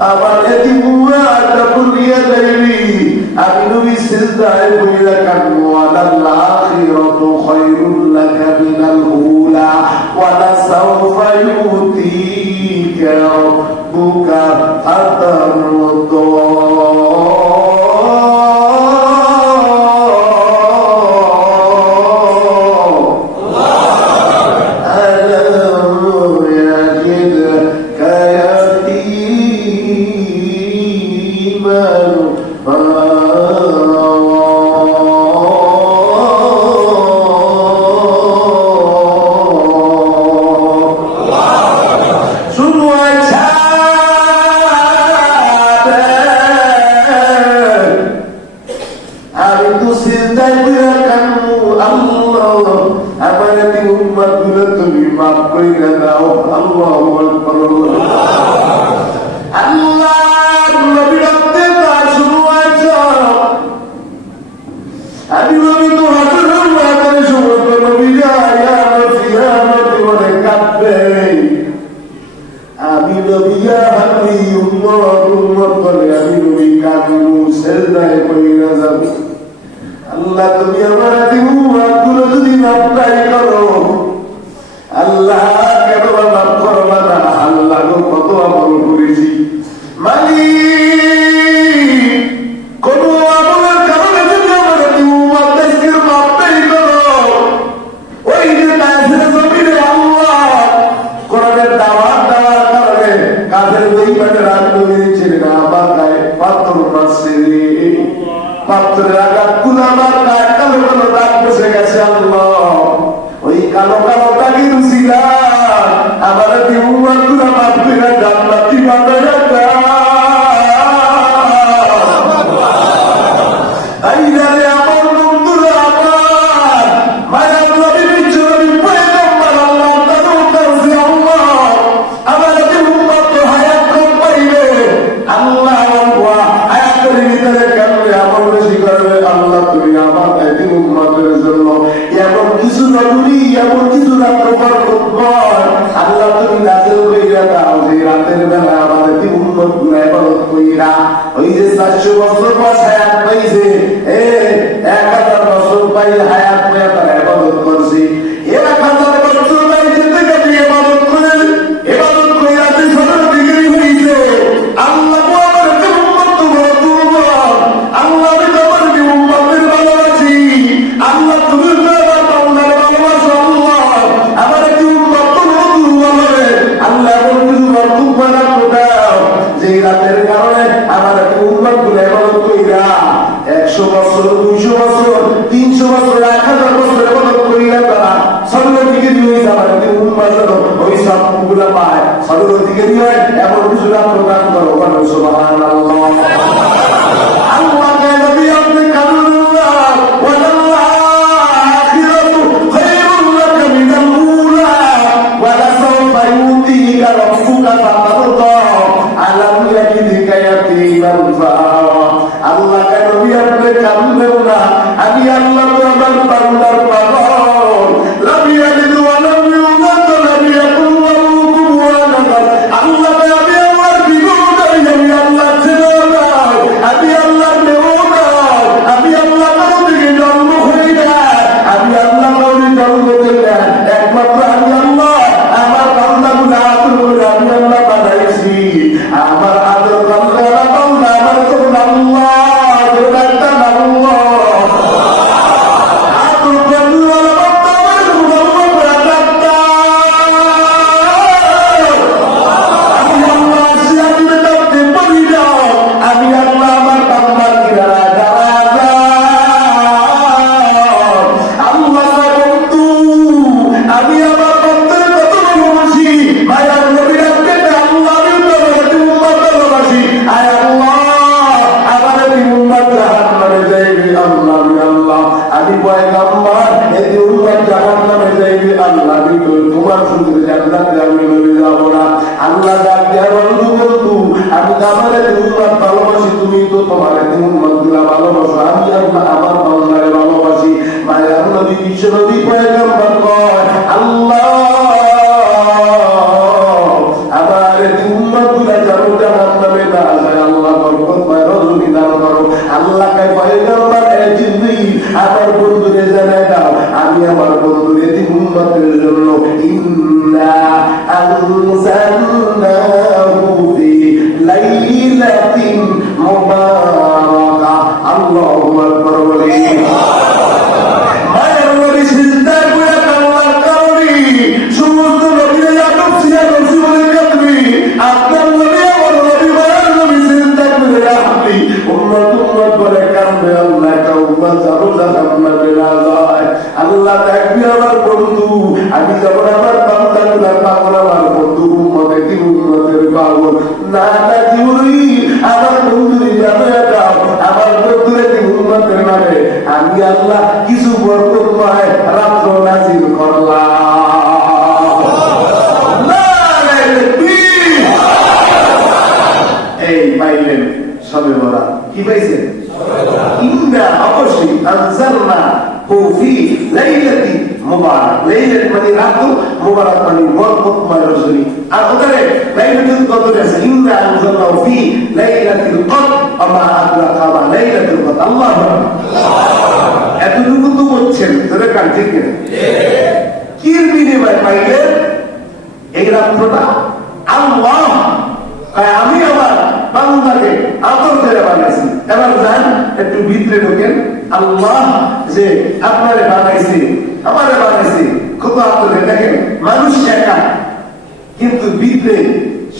আমার এতিমুরা পুরিয়া যাইবি, আমি নবী সিজদায় বইলা কানবো আল্লাহ আখিরাতু খায়রুল লাকা মিনাল উলা ওয়া লাসাউফা ইউতিকা রাব্বুকা ফাতারদা। আল্লাহ তুমি আমার গুলো যদি মাফটাই করো, আল্লাহ কেন মাফ করবা না? আল্লাহ কত আমল করেছি মালিক পাথর মারছে রে, পাথরের আঘাত গুলো আমার গায়ে কালো কালো দাগ বসে গেছে। আল্লাহ ওই কালো কালো দাগের উসিলায় আমার উম্মত গুলো মাফ করে জান্নাতি বানায়া দাও। আইনারে আমার বন্ধুরা, আমার মায়া নবী বিশ্বনবী পয়গম্বর আল্লাহ তাআলা কাছে আল্লাহ আমার উম্মত তো হায়াত কম পাইবে, আল্লাহ আল্লাহ হায়াতের ভিতরে কামড়ে আমল বেশি করবে। আল্লাহ তুমি আমার এই উম্মতের জন্য এমন কিছু নবী, এমন কিছু রাত্র বরকত কর আল্লাহ তুমি নাযিল কইরা দাও যে রাতের বেলা আমাদের কি উম্মত গুলো ইবাদত কইরা ওই যে 400 বছর পর হায়াত পাইছে, 1000 বছর পাই হায়াত পেয়ে তারা ইবাদত করছে। 1000 বছর পাইছে থেকে ইবাদত করে আপনি সদর ডিগ্রি হইছে। আল্লাহ আমার কি উম্মত তো বড় দুর্বল, আল্লাহ আমি তোমার কি উম্মতের ভালোবাসি, আল্লাহ তুমি আমার বান্দার ভালোবাসো। আল্লাহ আমার কি উম্মত তো বড় দুর্বল হবে, আল্লাহ এমন কিছু বরকত বানাও দাও যে রাতের কারণে আমার কি উম্মত গুলো ইবাদত কইরা 100 বছর, 200 বছর, 300 বছর, 1000 বছর ইবাদত কইরা তারা সদর দিকে দিয়ে যাবে কি উম্মত ওই সব গুলো পায়। সদর দিকে দিয়ে এমন কিছু রাত প্রদান করো, বলো সুবহানাল্লাহ। আল্লাহ নবী আপনি কারুল্লাহ ওয়াল্লাহ আখিরাতু খায়রুল লাকা মিনাল উলা ওয়া লাসাউফা ইউতিকা রাব্বুকা ফাতারদা আলাম ইয়াজিদকা ইয়াতীমান ফাআওয়া। আল্লাহ নবী আপনি কারুল্লাহ না, আমি আল্লাহ আমার বান্দার পাগল, লাম ইয়ালিদ ওয়া লাম ইউলাদ ওয়া লাম ইয়াকুল লাহু কুফুওয়ান আহাদ। আল্লাহ আমি আমার বিগত আমি আল্লাহ ছেড়ে দাও, আমি আল্লাহ নেও দাও, আমি আল্লাহ কারো থেকে জন্ম হই না, আমি আল্লাহ কারো জন্ম দেই না, একমাত্র আমি আল্লাহ আমার বান্দাগুলো আদর করে আমি আল্লাহ বানাইছি। আমার আদর বান্দা বান্দা আমার তো আল্লাহ একটা আল্লাহ আদর বান্দা বান্দা আমার মুহাম্মদ রাখতা। আমি আল্লাহ সিয়ামে করতে পারি না, আমি আল্লাহ আমার বান্দার কিনারা দাঁড়া আল্লাহ বন্ধু, আমি আমার বন্ধুর কত ভালোবাসি, মায়ার নবী রাখতে আল্লাহ আমি তোমাকে উম্মত ভালোবাসি। আয় আল্লাহ আমার এই উম্মত জাহান্নামে যাইবে, আল্লাহ আল্লাহ আমি পয়গম্বর এই উম্মত জাহান্নামে যাইবে, আল্লাহ আমি তোমার সঙ্গে জান্নাতে আমি নবী যাব না। আল্লাহ ডাক দেয়া বন্ধু বন্ধু আমি আমার এই উম্মত ভালোবাসি, তুমি তো তোমার এই উম্মত গুলা ভালোবাসো, আমি আল্লাহ আমার বান্দারে ভালোবাসি। মায়ার নবী বিশ্ব নবী পয়গম্বর কয় আল্লাহ আমার এই উম্মত গুলা যেন জাহান্নামে না যায়, আল্লাহ বরকত পায় রজনী দান করো। আল্লাহ কয় পয়গম্বর এই জিন্দেগি আমার বন্ধুরে জানায় দাও, আমি আমার বন্ধুর এই উম্মতের জন্য ইন্না আনজালনাহু ফি লাইলাতিন মুবারাকাহ। আল্লাহু আকবার বলি। মায়ের নবী সিজদা করে আল্লাহর কারণে সমস্ত নবীরা আদব ছিয়া রসুলের কাছে আপনার নবী আমার নবী মায়ের নবী সিজদা করে আপনি উম্মত বলে কাঁদবে, আল্লাহ একটা উম্মত যাবো জাহান্নামে না যায়। আল্লাহ দেখবি আমার বন্ধু, আমি যখন আমার বান্দাগুলার পাগল, আমার বন্ধু উম্মতে কি উম্মতের পাগল না নাকি আমার বন্ধুরে জানায় দাও, আমার বন্ধুরে কি উম্মতের নামে আমি আল্লাহ কিছু বরকত পায় রাত্র নাজিল করলাম। এই পাইলেন সবে বলা কি পাইছেন? ইন্না অবশ্যই আনজালনা ফি লাইলাতি মুবারাক, লাইলাত মানে রাত, মুবারাক মানে বরকতময় রজনী। আর ওখানে লাইলাতুল কদর আছে, ইন্না আনজালনা ফি লাইলাতিল কদর আমা আদরাকা মা লাইলাতুল কদর। আল্লাহু আকবার। এতটুকু তো বলছেন ধরে কান ঠিক না? কি বিনিময় পাইলেন এই রাত্রটা? আল্লাহ আমি আমার বান্দাকে আদর করে বানাইছি। এবার যান একটু ভিতরে ঢোকেন। আল্লাহ যে আপনারে বানাইছে, আমারে বানাইছে, কত আদরে দেখেন। মানুষ একা, কিন্তু ভিতরে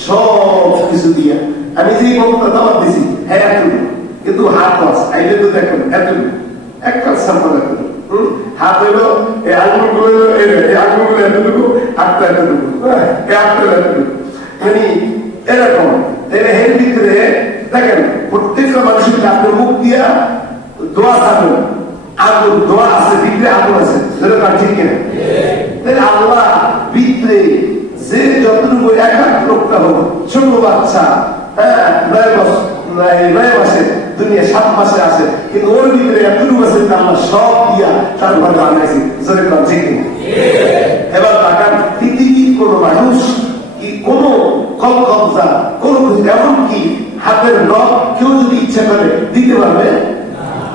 সব কিছু দিয়া আমি যে বক্তা দাওয়াত দিছি হ্যাঁ এতটুকু, কিন্তু হাত আছে আইলে তো দেখেন এতটুকু এক কাজ সাম্পল এতটুকু, হাত হইলো এই আঙুলগুলো হইলো এই আঙুলগুলো এতটুকু, হাতটা এতটুকু, এই হাতটা এতটুকু, মানে এরকম। এর ভিতরে দেখেন প্রত্যেকটা মানুষের আপনার মুখ দিয়া দোয়া থাকবে, আগুন দোয়া আছে ভিতরে, আগুন আছে, যেটা ঠিক কিনা? আল্লাহ ভিতরে যে যতটুকু এক এক লোকটা হলো, ছোট বাচ্চা, হ্যাঁ 9 মাসে দুনিয়া 7 মাসে আছে, কিন্তু ওর ভিতরে এতটুকু আছে আল্লাহ সব দিয়া তারপরে বানাইছি, যেটা ঠিক কিনা? এবার তাকান পৃথিবীর কোন মানুষ কি কোন কবজা কোন এমনকি হাতের নখ কেউ যদি ইচ্ছা করে দিতে পারবে?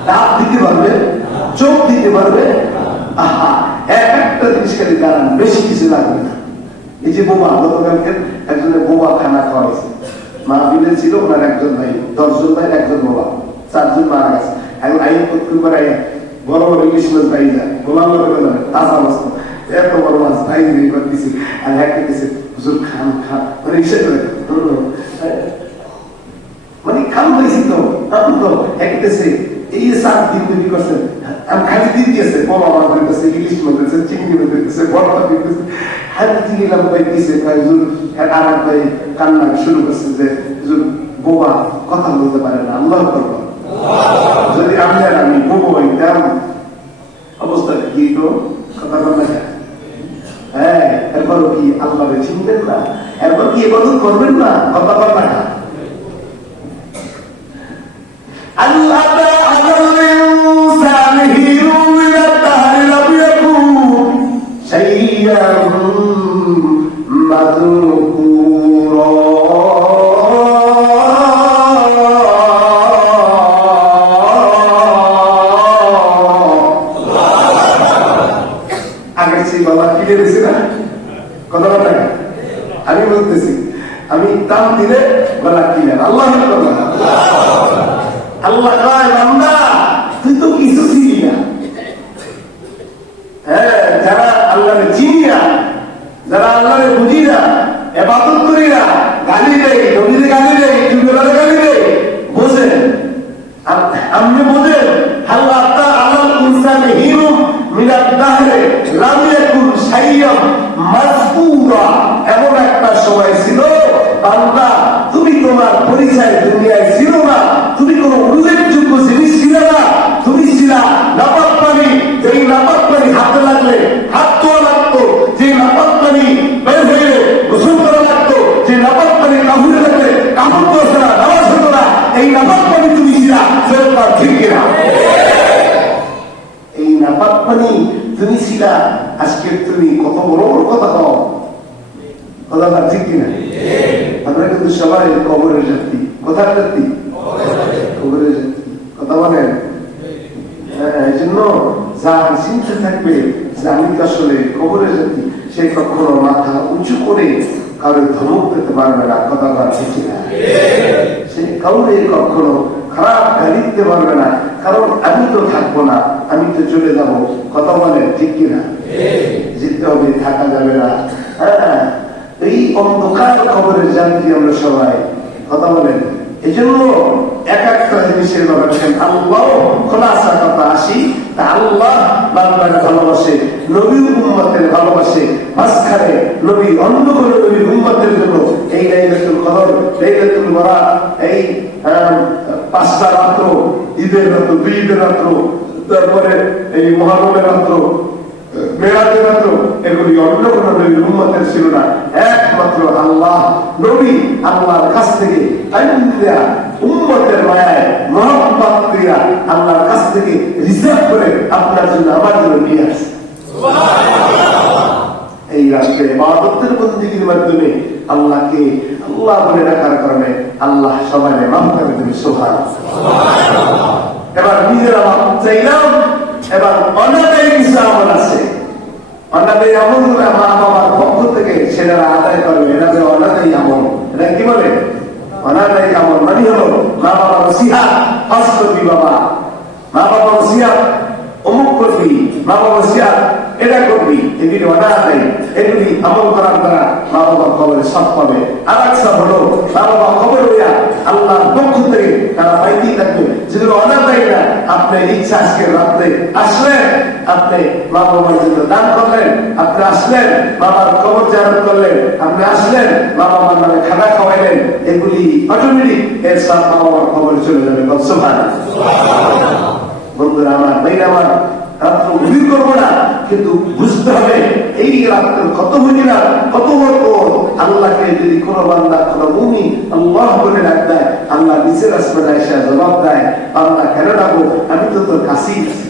দাঁত দিতে পারবে? চোখ দিতে পারবে? আহা, এক একটা জিনিস খালি দাঁড়ান, বেশি কিছু লাগবে না। এই যে বোমা, গতকালকে একজনের বোমা খানা খাওয়াইছে, মাহফিলে ছিল ওনার একজন ভাই, 10 জন ভাই একজন বোমা, 4 জন মারা গেছে। এখন আইন করতে পারে বড় বড় ইলিশ মাছ পাই যায়, বোমা তাজা মাছ, এত বড় মাছ ভাই করতেছি, আর এক দিতেছে হুজুর খান খান, মানে ইসে করে মানে খান হয়েছি তো তখন তো একতেছে এই 7 দিন তৈরি করছেন, আমি খালি দিন দিয়েছে, বোমা আমার দিতেছে, ইলিশ মাছ দিতেছে, চিংড়ি মাছ দিতেছে, বড়টা দিতেছে, হাতে চিনিলাম ভাই দিছে, ভাই হুজুর আর এক ভাই কান্না শুরু করছে যে হুজুর বোমা কথা বলতে পারে না, আল্লাহ করবো যদি আমি আর আমি বোমা হইতাম অবস্থাটা কি তো কথা বলা যায়? হ্যাঁ, এরপরও কি আল্লাহরে চিনবেন না? এরপর কি ইবাদত করবেন না? কথা বলা না। আল্লাহ আমি বলতেছি, আমি দাম দিলে গলা কিনেন, আল্লাহ আল্লাহ কয় বান্দা তুই তো কিছু ছিলি না। হ্যাঁ, যারা আল্লাহরে চিনি না, যারা আল্লাহরে বুঝি না, ইবাদত করি না, গালি দেয়, নবীরে গালি দেয়, যুগের গালি দেয়, বোঝেন আপনি বোঝেন আল্লাহ আল্লাহ ইনসানে হিরু মিনাদ দাহরে লাম ইয়াকুন শাইয়্যাম মাযকুরা, এমন একটা সময় ছিল বান্দা তুমি তোমার পরিচয় দুনিয়ায় ছিল না, তুমি কোন উল্লেখযোগ্য জিনিস ছিল না, তুমি ছিলা নাপাক পানি, যেই নাপাক পানি হাতে লাগলে হাত ধোয়া লাগতো, যে নাপাক পানি বের হয়ে গোসল করা লাগতো, যে নাপাক পানি কাপড়ে লাগলে কাপড় ধোয়া না, নামাজ হতো না, এই নাপাক পানি তুমি ছিলা, সেটা ঠিক কিনা? এই নাপাক পানি তুমি ছিলা, আজকে তুমি কত বড় বড় কথা কও, কথাটা ঠিক কিনা? আমরা কিন্তু সবাই কবরের যাত্রী, কোথার যাত্রী? কবরের যাত্রী, কথা বলেন। হ্যাঁ, এই জন্য যার চিন্তা থাকবে যে আমি তো আসলে কবরের যাত্রী, সে কখনো মাথা উঁচু করে কারো ধমক দিতে পারবে না, কথাটা ঠিক কিনা? সে কাউরে কখনো খারাপ গালি দিতে পারবে না, কারণ আমি তো থাকবো না, আমি তো চলে যাব, কথা বলেন ঠিক কিনা? জিততে হবে, থাকা যাবে না। হ্যাঁ, এই অন্ধকার খবরের যাত্রী আমরা সবাই, কথা বলেন। এই জন্য এক একটা জিনিসের ব্যাপারে আল্লাহ খোলাসা কথা আসি, তা আল্লাহ বান্দাকে ভালোবাসে, নবীর উম্মতের ভালোবাসে, মাঝখানে নবী অন্য করে নবীর উম্মতের জন্য এই লাইলাতুল কদর, লাইলাতুল বরাত, এই 5টা রাত্র, ঈদের রাত্র, 2 ঈদের রাত্র, তারপরে এই মহরমের রাত্র, মেরাজের রাত্র, এগুলি অন্য কোন নবীর উম্মতের ছিল না, একমাত্র আল্লাহ নবী আল্লাহর কাছ থেকে উম্মতের মায়ায় মহব্বত করিয়া আল্লাহর কাছ থেকে রিজার্ভ করে আপনার জন্য আমার জন্য নিয়ে আসছে। এই রাষ্ট্রে ইবাদতের বন্দেগীর মাধ্যমে আল্লাহকে আল্লাহ বলে রাখার কারণে আল্লাহ সবাই মাফ করে দেবে। সুবহানাল্লাহ। এবার নিজেরা মাফ চাইলাম, এবার অনাদায়ী কিছু আমল আছে, অনাদায়ী আমলগুলো মা বাবার পক্ষ থেকে সেটা আদায় করবে, এটা যে অনাদায়ী আমল, এটা কি বলে? অনাদায়ী আমল মানে হলো মা বাবার নসিহত, হজ করবি বাবা, মা বাবার নসিহত অমুক করবি, মা বাবার নসিহত এটা করবি, এগুলি অনার নেই, এগুলি আমল করার দ্বারা মা বাবা কবরে সব পাবে। আর এক সব হলো মা বাবা কবর হইয়া আল্লাহর পক্ষ থেকে তারা পাইতেই থাকবে যেগুলো অনার দেয় না। আপনি ইচ্ছা আজকে রাত্রে আসলেন, আপনি মা বাবার জন্য দান করলেন, আপনি আসলেন বাবার কবর জিয়ারত করলেন, আপনি আসলেন মা বাবার নামে খানা খাওয়াইলেন, এগুলি অটোমেটিক এর সব মা বাবার কবরে চলে যাবে। বন্ধুরা আমার, মেয়েরা আমার, রাত্র গভীর করবো না, কিন্তু বুঝতে হবে এই রাত্রের কত মহিলা কত বড় আল্লাহকে যদি কোনো বান্দা কোনো মুমিন আল্লাহ বলে ডাক দেয়, আল্লাহ নিচের আসমানে এসে জবাব দেয়, আল্লাহ কেন ডাকবো, আমি তো তোর কাছেই আছি।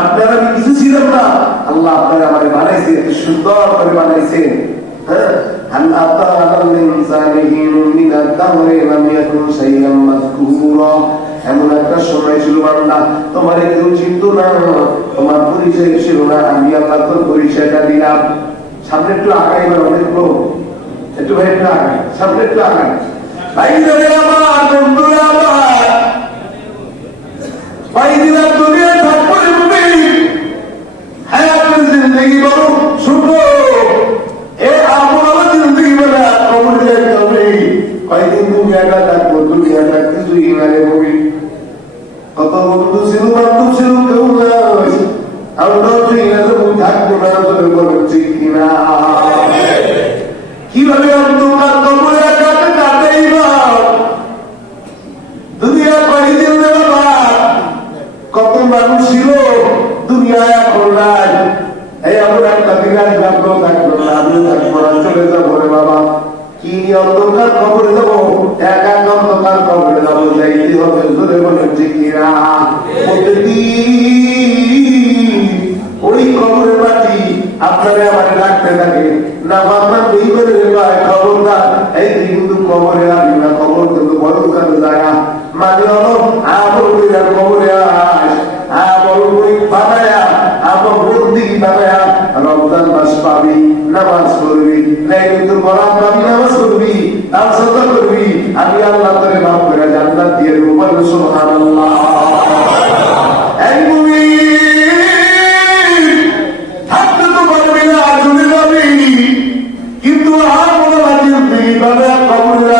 আপনারা আমি কিছু ছিলাম না, আল্লাহ আপনারা আমাকে বানাইছে, এত সুন্দর করে বানাইছে। আল্লাহ এমন একটা সময় ছিল বান্দা তোমার কেউ চিনত না, তোমার পরিচয় ছিল না, আমি আল্লাহ তোর পরিচয়টা দিলাম। সামনে একটু আগাই, অনেক লোক একটু ভাই একটু আগাই, সামনে একটু আগাই। ভাই আমার বন্ধুরা আমার ভাই দিলাম দুনিয়া থাকবে হায়াতের জিন্দগি বড় ছোট, এ আমার জিন্দগি বলে কবর যাইতে হবে। কয়েকদিন দুনিয়াটা থাকবো, দুনিয়াটা কিছুই মানে বলি। কত বন্ধু ছিল, বান্ধব ছিল, কেউ নাই, আমরাও ঠিক আছে থাকবো না, তোদের বলেন ঠিক কিনা? কিভাবে অন্ধকার কবরে কাটে কাটেই না দুনিয়া কয়েকদিন বাবা, কত মানুষ ছিল দুনিয়া এখন নাই। এই এমন একটা দিনের থাকলো থাকলো না, আমি থাকবো না, চলে যাবো রে বাবা। কি অন্ধকার খবরে যাবো, একা অন্ধকার খবরে যাবো, যাইতে হবে জোরে বলে ঠিক কিনা? ওই খবরের বাটি আপনারা আমার রাখতে থাকে না, আপনার দুই করে খবরদার, এই কিন্তু খবরে আসবি না, খবর কিন্তু বড় কাজে জায়গা মানে হলো আমার খবরে আস, আমার বই বানায়া, আমার বন্দি বানায়া রমজান মাস পাবি, নামাজ পড়বি, লাইলাতুল বরাত পাবি, নামাজ পড়বি, দান সাদকা করবি, আমি আল্লাহ তোরে মাফ করে জান্নাত দিয়ে দেব। বল সুবহানাল্লাহ। এই মুমিন থাকতে তো পারবি না, চলে যাবি, কিন্তু আর মনে রাখবি বাবা কবরে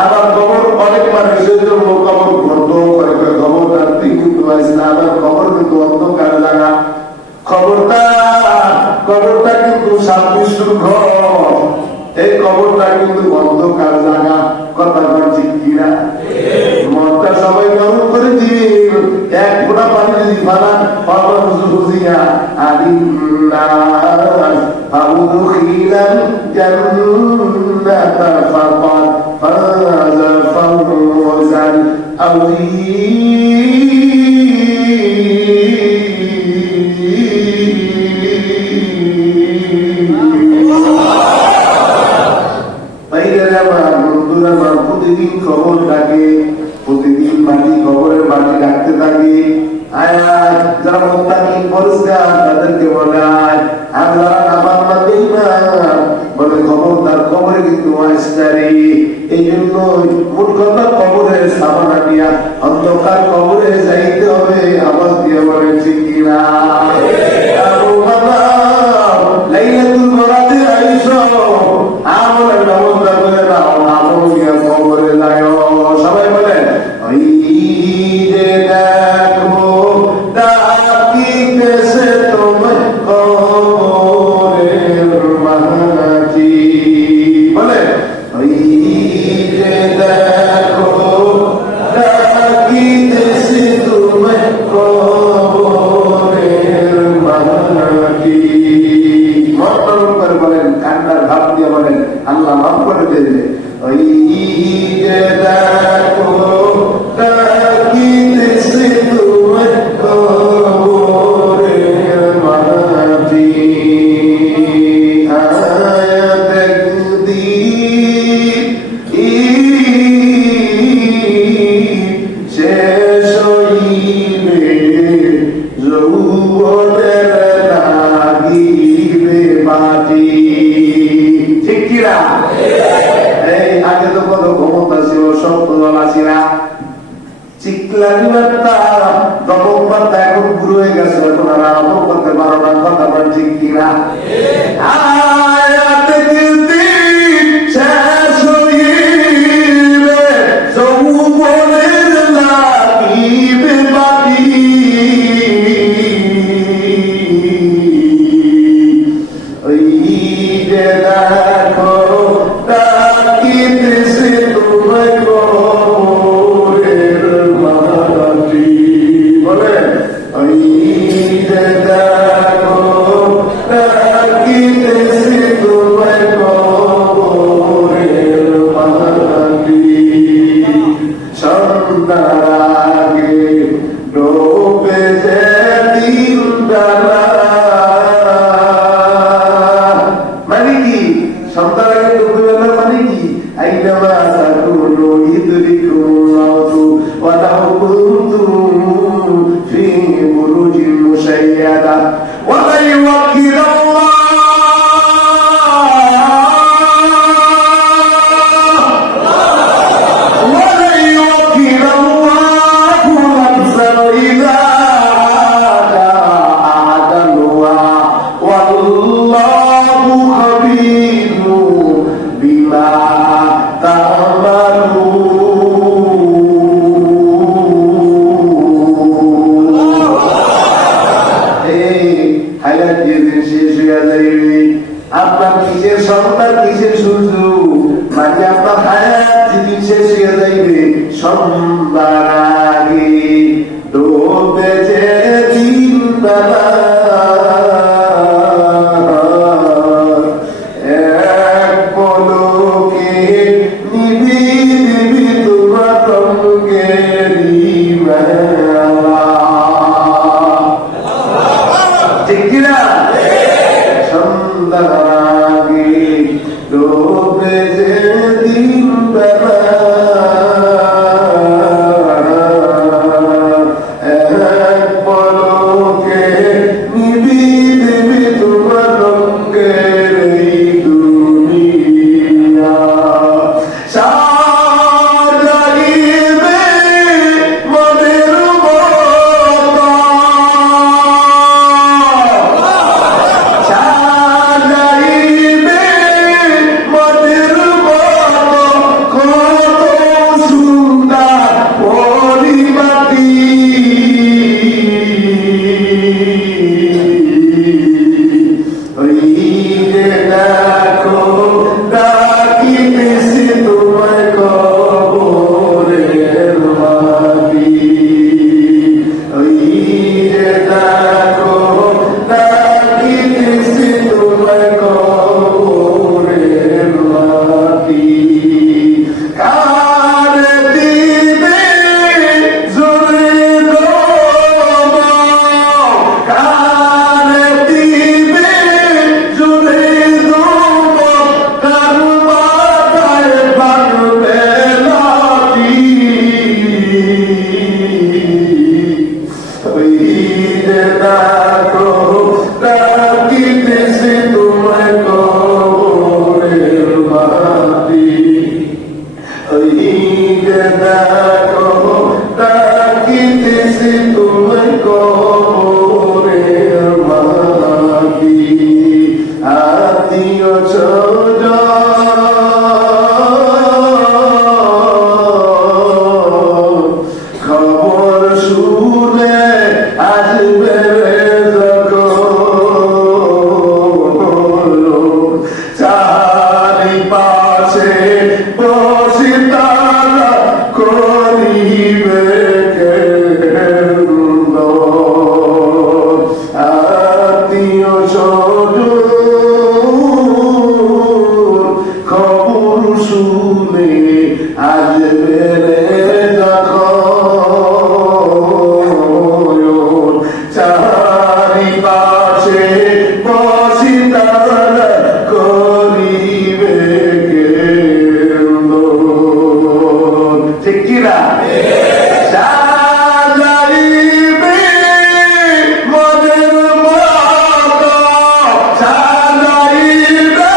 আমার কবর অনেক মানুষের জন্য কবর বন্ধ করে খবর রাখতে, কিন্তু আমার খবর কিন্তু অন্ধকার জায়গা। কবরটা কিন্তু সাবমিশুর ঘর, এই কবরটা কিন্তু অন্ধকার জায়গা। কথা বলছি কিনা? মনটা সবাই গরম করে দিবি, এক ফোঁটা পানি যদি ফালান বুঝিয়া আলিন্নাস আউদখিলাল জান্নাতা ফাকাদ ফাযা ফাওজান প্রতিদিন খবর থাকে, প্রতিদিন মাটি খবরের মাটি ডাকতে থাকে। যারা মোত্তাকি পরিষ্কার তাদেরকে বলে আর যারা নামাজ না বলে খবরদার, খবরে কিন্তু আসতারি। এই জন্য মোট কথা কবরে সামানা দিয়া অন্ধকার কবরে যাইতে হবে। আওয়াজ দিয়ে বলে ঠিক কিনা? লাইলাতুল বরাতে আইসো, আমলের ব্যবস্থা করে দাও, আমল দিয়ে কবরে যায়। সবাই বলে ওই যে দেখবো ডাকিতেছে তোমায় কবরের মাঝি, বলে ওই যে দেখো ডাকিতেছে তোমায় কবরের মাঝি। মর্তন করে বলেন, কান্নার ভাব দিয়ে বলেন, আল্লাহ মাফ করে দেবে। ওই যে দেখো ডাকিতেছে তোমায় কবরের মাঝি, আয়াত একদিন শেষ হইবে, যৌবনের লাগিবে মাটি। ঠিক কিনা? এই আগে তো কত ক্ষমতা ছিল, শক্ত বলা ছিল, চিকলানি বার্তা দমক বার্তা এখন গুরু হয়ে গেছে, এখন আর আরম্ভ করতে পারো না, কথা বল ঠিক কিনা? আয়াতে গিলতি শেষ হইবে যৌবনের লাগিবে বাকি, ওই যে দেখো ডাকিতেছে তোমায় কবরের মাটি, বলেন ওই যে দেখো ডাকিতেছে তোমায় কবরের মাটি, সন্ধ্যার আগে ডোবে যে দিন বেলা, মানে কি সন্তান আগে ডুবে গেল, মানে কি আইনামা তাকুনু ইদরিকুল মাউতু ওয়া লাউ কুনতুম ফি বুরুজিন মুশাইয়াদা ওয়া লা ইউআখিরুল্লাহ ওয়া লা ইউআখিরুল্লাহু নাফসান ইযা জাআ আজালুহা ওয়াল্লাহু খাবীরুম বিমা তা'মালুন। এই হায়াত যেদিন শেষ হইয়া যাইবে, আপনার কিসের সন্তান কিসের সূর্য, মানে আপনার হায়াত যেদিন শেষ হইয়া যাইবে, সন্ধ্যার আগে ডোবে যে দিন বেলা, এক পলকে নিবি দিবি তোমার রঙেরি মেলা, ঠিক কিনা? সন্ধ্যার আগে ডোবে যে দিন বেলা, এক পলকে নিবি দিবি তোমার রঙের এই দুনিয়া, সাজাইবে মনের মতো, সাজাইবে মনের মতো কত সুন্দর পরিপাটি, ওই যে দেখো ডাকিতেছে তোমায় কবরের মাটি, ওই যে দেখো ডাকিতেছে তোমায় কবরের মাটি, কার দিবে জোরে দম, কার দিবে জোরে দম, কার মাথায় বাঁধবে লাঠি, ওই যে দেখো ডাকিতেছে তোমায় কবরের মাটি, ওই যে দেখো ডাকিতেছে তোমায় কবরের মাটি, আত্মীয় খবর শুনে আসবে যখন, চারিপাশে বসে তারা করিবে কেন্দ্র, আত্মীয় স্বজন খবর শুনে আসবে যখন, চারিপাশে বসে তারা করিবে কেন্দ্র, ঠিক কিনা? সাজাইবে মনের মতো, সাজাইবে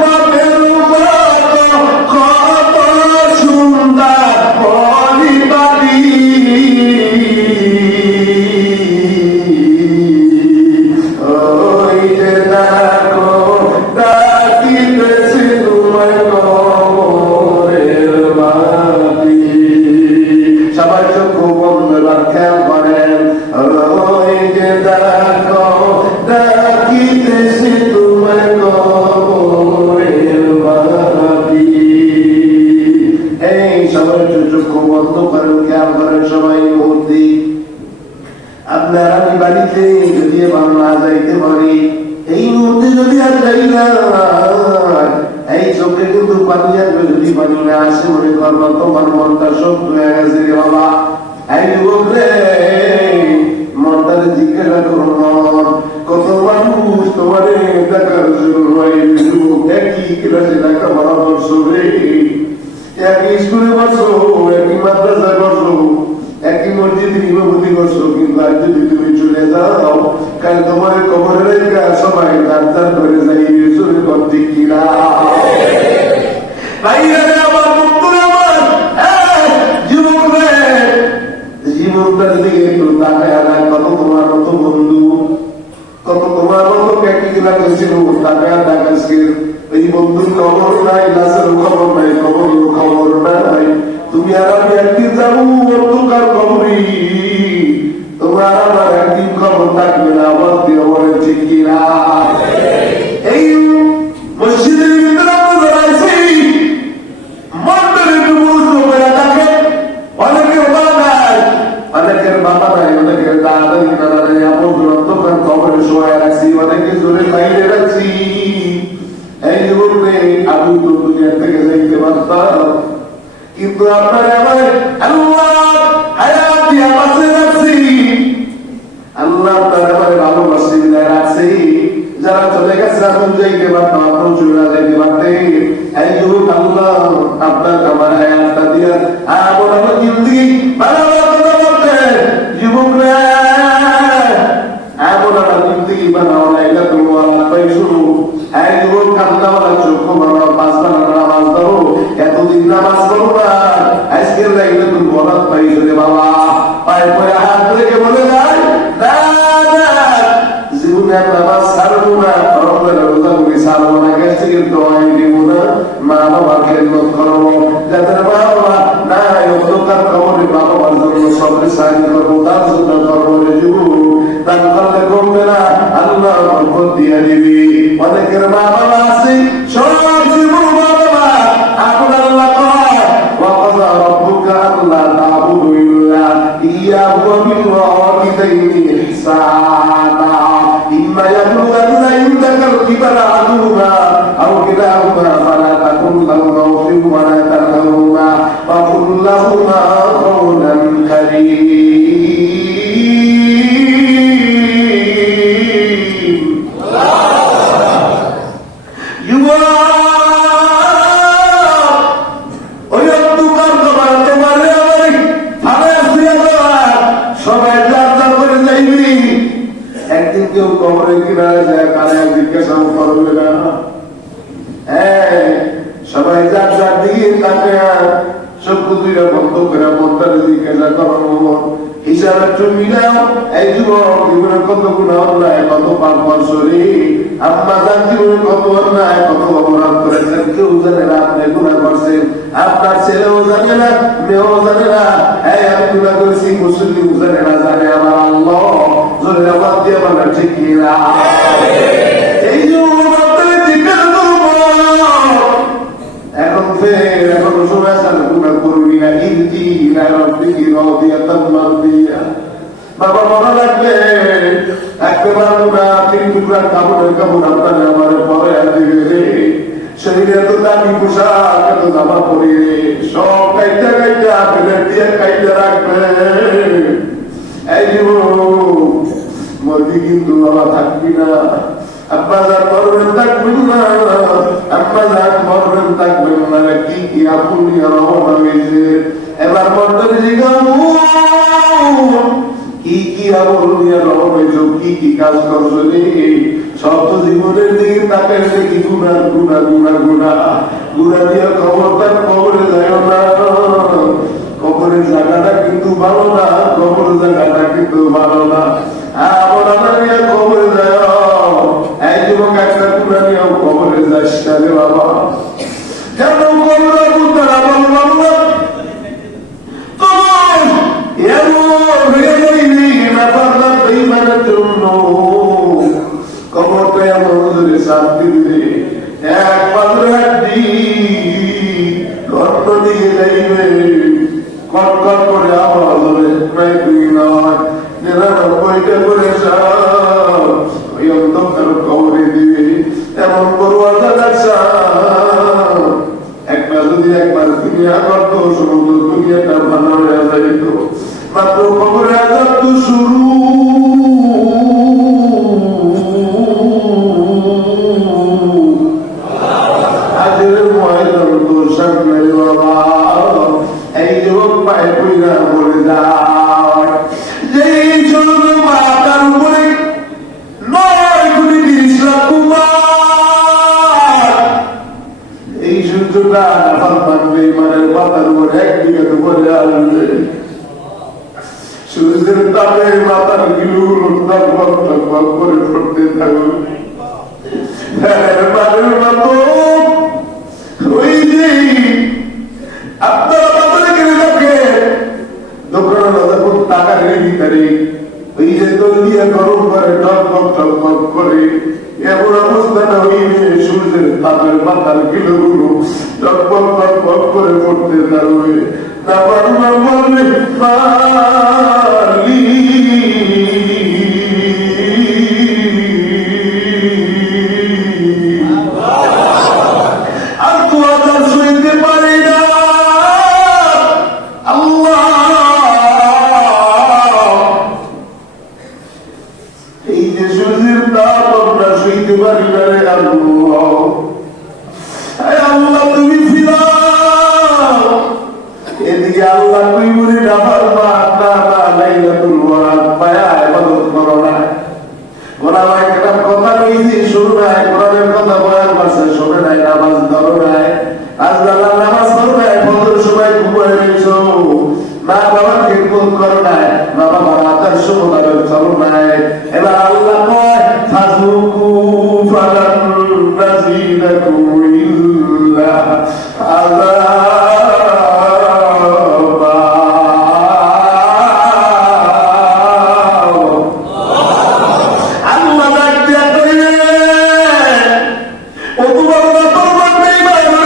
মনের মতো কত সুন্দর পরিপাটি, সবাই চক্ষু বন্ধ করেন, খেয়াল করেন সবাই মুহূর্তে। আপনার আমি বাড়িতে যদি এবার না যাইতে পারি, এই মুহূর্তে যদি আর যাই না, এই চোখে কিন্তু পানি আসবে। যদি পানি না আসে, মনে করবো তোমার মনটা শক্ত হয়ে গেছে রে বাবা। এই যুবক রে, মনটারে জিজ্ঞাসা করো, মন কত মানুষ তোমারে দেখার জন্য একই ক্লাসে দেখা বড় করছো রে, একই স্কুলে বসো, একই মাদ্রাসায় বসো, একই মসজিদে ইমামতি করছো, কিন্তু আজ যদি তুমি চলে যাও, কাল তোমার কবরের সবাই ডাক্তার করে যাই চলে করতে কিনা জীবনটার দিকে একটু তাকায়, কত তোমার মতো বন্ধু, কত তোমার মতো প্র্যাকটিক্যাল হয়েছিল, তাকায় দেখাচ্ছে এই বন্ধুর খবর নাই, লাশের খবর নাই, খবর নাই। তুমি আর আমি একদিন যাবো অন্ধকার খবরই, তোমার আমার একদিন খবর থাকবে না। আবার দিয়ে বলেন ঠিক কিনা? এই মসজিদের ভিতরে আমরা দাঁড়াইছি, মন্দির একটু বুঝলো করে থাকে। অনেকের বাবা নাই, অনেকের বাবা নাই, অনেকের দাদা দাদা নেই, আপন অন্ধকার খবরের সময় রাখছি, অনেকে জোরে বাইরে রাখছি। এই যুবকে আমি তো দুনিয়া থেকে যাইতে পারতাম, কিন্তু আপনার আমার আল্লাহ হায়াত দিয়ে বাঁচিয়ে রাখছি, আল্লাহ তার আমার ভালোবাসি রাখছি। যারা চলে গেছে এখন যাইতে পারতাম, আপনার চলে যাইতে পারতেন। এই যুবক, আল্লাহ আপনার আমার হায়াতটা দিয়া এমন আমার জিন্দগি ভালোবাসা করতেন। যুবক রে, এমন আমার জিন্দগি বানাও না, এটা তোমার পাই শুরু। এই যুবক, কান্দাওয়ালা চক্ষু বাবা, পাঁচ বানা নামাজ ধরো, এতদিন নামাজ পড়ো না, আজকের লাইনে তুমি বরাত পাইছো রে বাবা। পায়ে পায়ে হাত রেখে বলে যায়, জীবনে নামাজ ছাড়বো না, রোজা করি ছাড়বো না, গেছে কিন্তু দিব না, মা বাবার খেদমত করবো, যাদের মা বাবা নাই অন্ধকার খবরে বাবা মার জন্য সবরে সাহায্য করবো, তার জন্য করবো রে যুবক। দান করলে কমবে না, আল্লাহ বরকত দিয়ে দিবি। অনেকের মা বাবা আছে, সব জীবন মা বাবা এখন আল্লাহ কয় ওয়াকাযা রাব্বুকা আল্লা তা'বুদু ইল্লা ইয়্যাহু ওয়া বিল ওয়ালিদাইনি ইহসানা ইম্মা ইয়াবলুগান্না ইনদাকাল কিবারা আহাদুহুমা আও কিলাহুমা ফালা তাকুল লাহুমা উফিন ওয়া লা তানহারহুমা ওয়া কুল লাহুমা কাওলান কারীম। সবাই যার যার করে যাইবি, একদিন কেউ কবরে কিনা যায় কারে জিজ্ঞাসা করবে না। সবাই যার যার দিকে তাকে চক্ষু দুইটা বন্ধ করে মনটারে জিজ্ঞাসা করো, হিসাব একটু মিলাও। এই যুবক, জীবনে কত গুণা অন্যায়, কত পাপ করছো রে। আম্মা যার জীবনে কত অন্যায়, কত অপরাধ করেছেন, কেউ জানে না আপনি গুণা করছেন, আপনার ছেলেও জানে না, মেয়েও জানে না। এই আমি গুণা করেছি, মুসলিম জানে না, জানে আমার আল্লাহ। জোরে আবার দিয়ে বলেন ঠিক কিনা? এই যুবক জিজ্ঞাসা করবো, এখন ফের এখনো সময় আছে, গুণা করবি না। ইনকি না রব্বিকি রাদিয়াতান মারদিয়া। বাবা মনে রাখবে, একটা পারবো না, 3 টুকরা কাপড়ের কাপড় আপনার আমার পরে দিবে রে। শরীরে এত দামি পোশাক, এত জামা পরি রে, সব কাইটা কাইটা প্লেট দিয়ে কাইটা রাখবে। এই যুবক, মরবি কিন্তু বাবা থাকবি না। আব্বা যান মরবেন, থাকবেন না। আব্বা যান মরবেন, থাকবেন না। কি কি আপনি রওনা হয়েছে, এবার মন্ডলে জিজ্ঞাসা কি কি আমল নিয়ে রওনা হয়েছে, কি কি কাজ করছো রে। সব তো জীবনের দিকে তাকাই দেখি গুণা গুণা গুণা গুণা গুণা দিয়ে খবরদার কবরে যায় না। কবরের জায়গাটা কিন্তু ভালো না, কবরের জায়গাটা কিন্তু ভালো না। কবরে যায়, এই যুবক একটা গুণা নিয়েও কবরে যাস না রে বাবা। কেন কবরে বুঝতে জন্য কবরটা এমন শান্তি দিবে, এক পাত্র হাড্ডি রক্ত দিয়ে যাইবে। ওইটা করে ওই অন্ধকার কবরে দিবে এমন করবার একটা যদি একবার দুনিয়া করতো সমগ্র দুনিয়াটা ভালো হয়ে যাইত মাত্র কবরে আজাব তো শুরু আজের ময়দান তো সামনে বাবা এই যুবক পায়ে পইরা বলে যায় যে ছোট মাথার উপরে 9 কোটি 30 লাখ কুমার এই সূর্যটা নাফাল মানবে ইমানের মাথার উপরে একদিকে তো বলে আসবে সূর্যের তাপে মাথার গিলুগুলো টকবক টকবক করে পড়তে থাকবে মানের মতো ওই যে আপনারা বাজারে গেলে দেখে দোকানে যখন টাকা রেখে ভিতরে ওই যে দল দিয়ে গরম করে টকবক করে এমন অবস্থাটা হইবে সূর্যের তাপের মাথার কিলোগুলো টকবক করে পড়তে থাকবে না পারবে বলবে মালি আর তো আদার শুনতে পারি না আল্লাহ এই যে সূর্যের তাপ আমরা শুনতে পারি না রে আল্লাহ তুমি ফিরাও এদিকে আল্লাহ তুই বলি না পারবা না লাইলাতুল বরাত পায়া ইবাদত করো না ওলামা একরাম কথা কইছি শুরু নাই কোরআনের কথা বয়ান করছে শুনে নাই নামাজ ধরো নাই আজ আল্লাহ নামাজ পড়ো নাই ফজর সময় ঘুমায় রইছো মা বাবার খিদমত করো নাই মা বাবার আদর্শ মোতাবেক চলো নাই এবার আল্লাহ কয় ফাযুকু ফালান নাযিদাকুম ইল্লা আযাবা আল্লাহ ডাক দিয়া কইবে ও তোমার বাবার মানবে বাইরে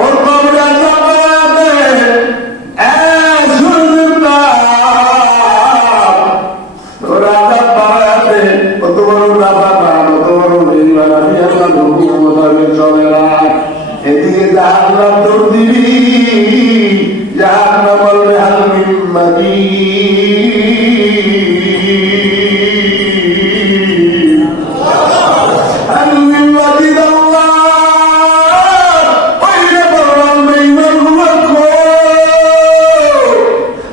ওর কবরে আযাব আছে সুন্দর ওর আযাব বাড়াতে ও তোমার বাবা তোমার বেইমান আমি আল্লাহ হুকুম মোতাবেক চলে না এদিকে জাহান্নাম দৌড় দিবি জাহান্নাম বলবে হাল মিন মাজিদ হাল মিন মাজিদ আল্লাহ ওই রে বলরাম বেঈমান হুমকো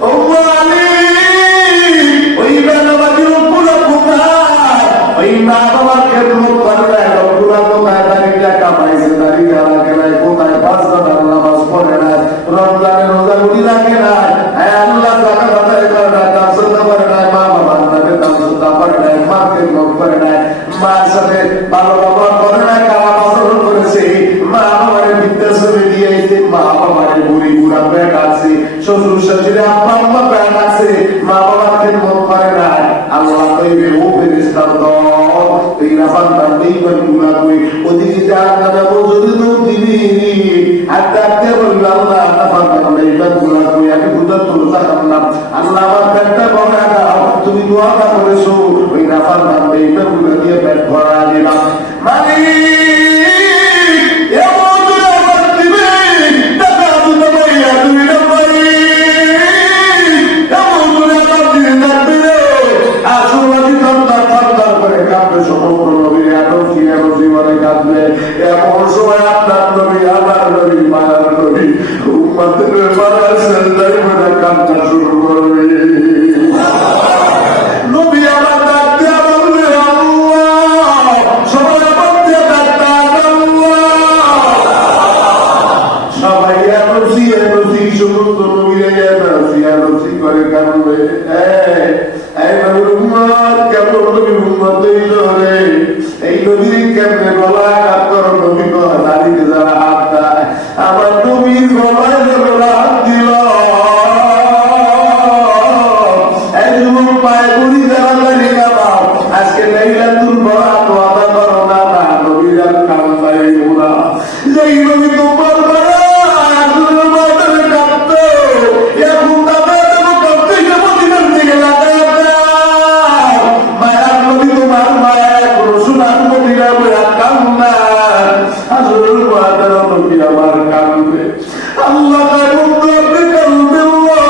ও মালিক ওই বেনামাজির উপরে কোথায় ওই মা বাবার খেদমত করে লোকগুলা কোথায় দাঁড়িয়ে কামাইছে দাঁড়িয়ে রাখে নাই কোথায় 5 ঘন্টা নামাজ পড়ে নাই রমজানের রোজা উঠি রাখে নাই আল্লাহ যাকাত আদায় করে নাই দান সদকা করে নাই মা বাবার নামে দান সদকা করে নাই মাকে নক করে নাই মার সাথে ভালো ব্যবহার করে নাই খারাপ আচরণ করেছে মা বাবার বিদ্যা ছবি দিয়েছে মা বাবার বুড়ি বুড়া পেট আছে শ্বশুর শাশুড়ি আব্বা আম্মা পেট আছে মা বাবার খেদমত করে নাই আল্লাহ কইবে ও ফেরেশতার দল তুই না পারতাম বেঈমান গুনাহ কই ওদিকে জাহান্নামে যদি তো দিবি আর ডাকতে বলল আল্লাহ না পারতাম বেঈমান গুনাহ কই আমি বুঝাত তো জাহান্নাম আল্লাহ আমার পেটটা ভরা দাও তুমি দোয়াটা করেছো ওই না পারতাম বেঈমান গুনাহ দিয়ে পেট ভরা দিলাম মালিক এমন দোয়া দিবে টাকা দিতে পাইয়া তুমি না পারি এমন দোয়া দিতে না আসুরাজি তন্তার করে কাঁদবে সমগ্র নবীর এত কি এত জীবনে কাঁদবে এমন সময় আপনার নবী আমার নবী মায়ার নবী উম্মতের মায়ার সেজদায় করে কাঁদতে শুরু করবে নবী আমার ডাক দিয়া বলবে আল্লাহ সবাই আমার দিয়া ডাকতে আল্লাহ সবাই এনসি সমস্ত নবীরা এনসি করে কাঁদবে কেমন নবী উম্মত হইল রে এই নবীর কেমনে গলা হাত করো নবী দাঁড়িয়ে যারা হাত দেয় আমার আল্লাহ তার বন্ধু আপনি কাঁদবেন না,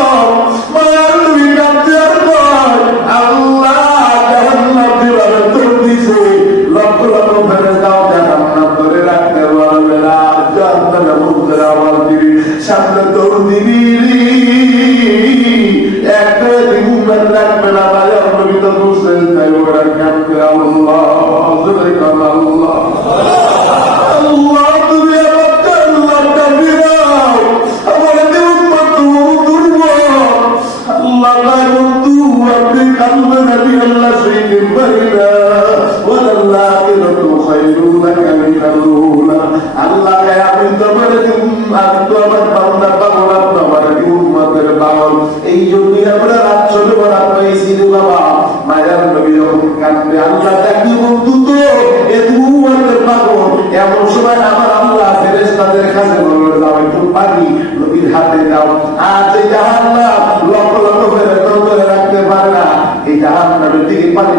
মায়ার নবী কাঁদতে আর কয় আল্লাহ জাহান্নাম যেভাবে তোর দিছে লক্ষ লক্ষ ফেরেশতাও জাহান্নাম ধরে রাখতে পারবে না। জাহান্নামে বন্ধুরা আমার দিবি সামনে তোর দিবি একটা দিন রাখবে না, তাই নবী তো বুঝলেন তাই ওরা কাঁদবে আল্লাহ আল্লাহ আল্লাহ তুমি আমার জান্নাতটা ফিরাও, আমার নিউম্মত দুর্বল আল্লাহ তার বন্ধু আপনি কাঁদবেন আমি আল্লাহ সইতে পারি না। ওয়াল্লাহিরাতু খায়রুন লাকা মিনাল উলা আল্লাহ আমি তোমার আমি তো আমার বান্দা পাগল আমার উম্মতের পাগল, এই জন্যই আমরা রাত চলে বরাত পাইছি রে বাবা। মায়ার নবী যখন কাঁদবে আল্লাহ তাকে বন্ধু তো এ উম্মতের পাগল, এমন সময় আমার আল্লাহ ফেরেশতাদের কাছে বলল যাও একটু পানি নবীর হাতে দাও। আর যে জাহান্নাম লক্ষ লক্ষ ফেরেশতা ধরে রাখতে পারে না, এই জাহান্নামের দিকে পানি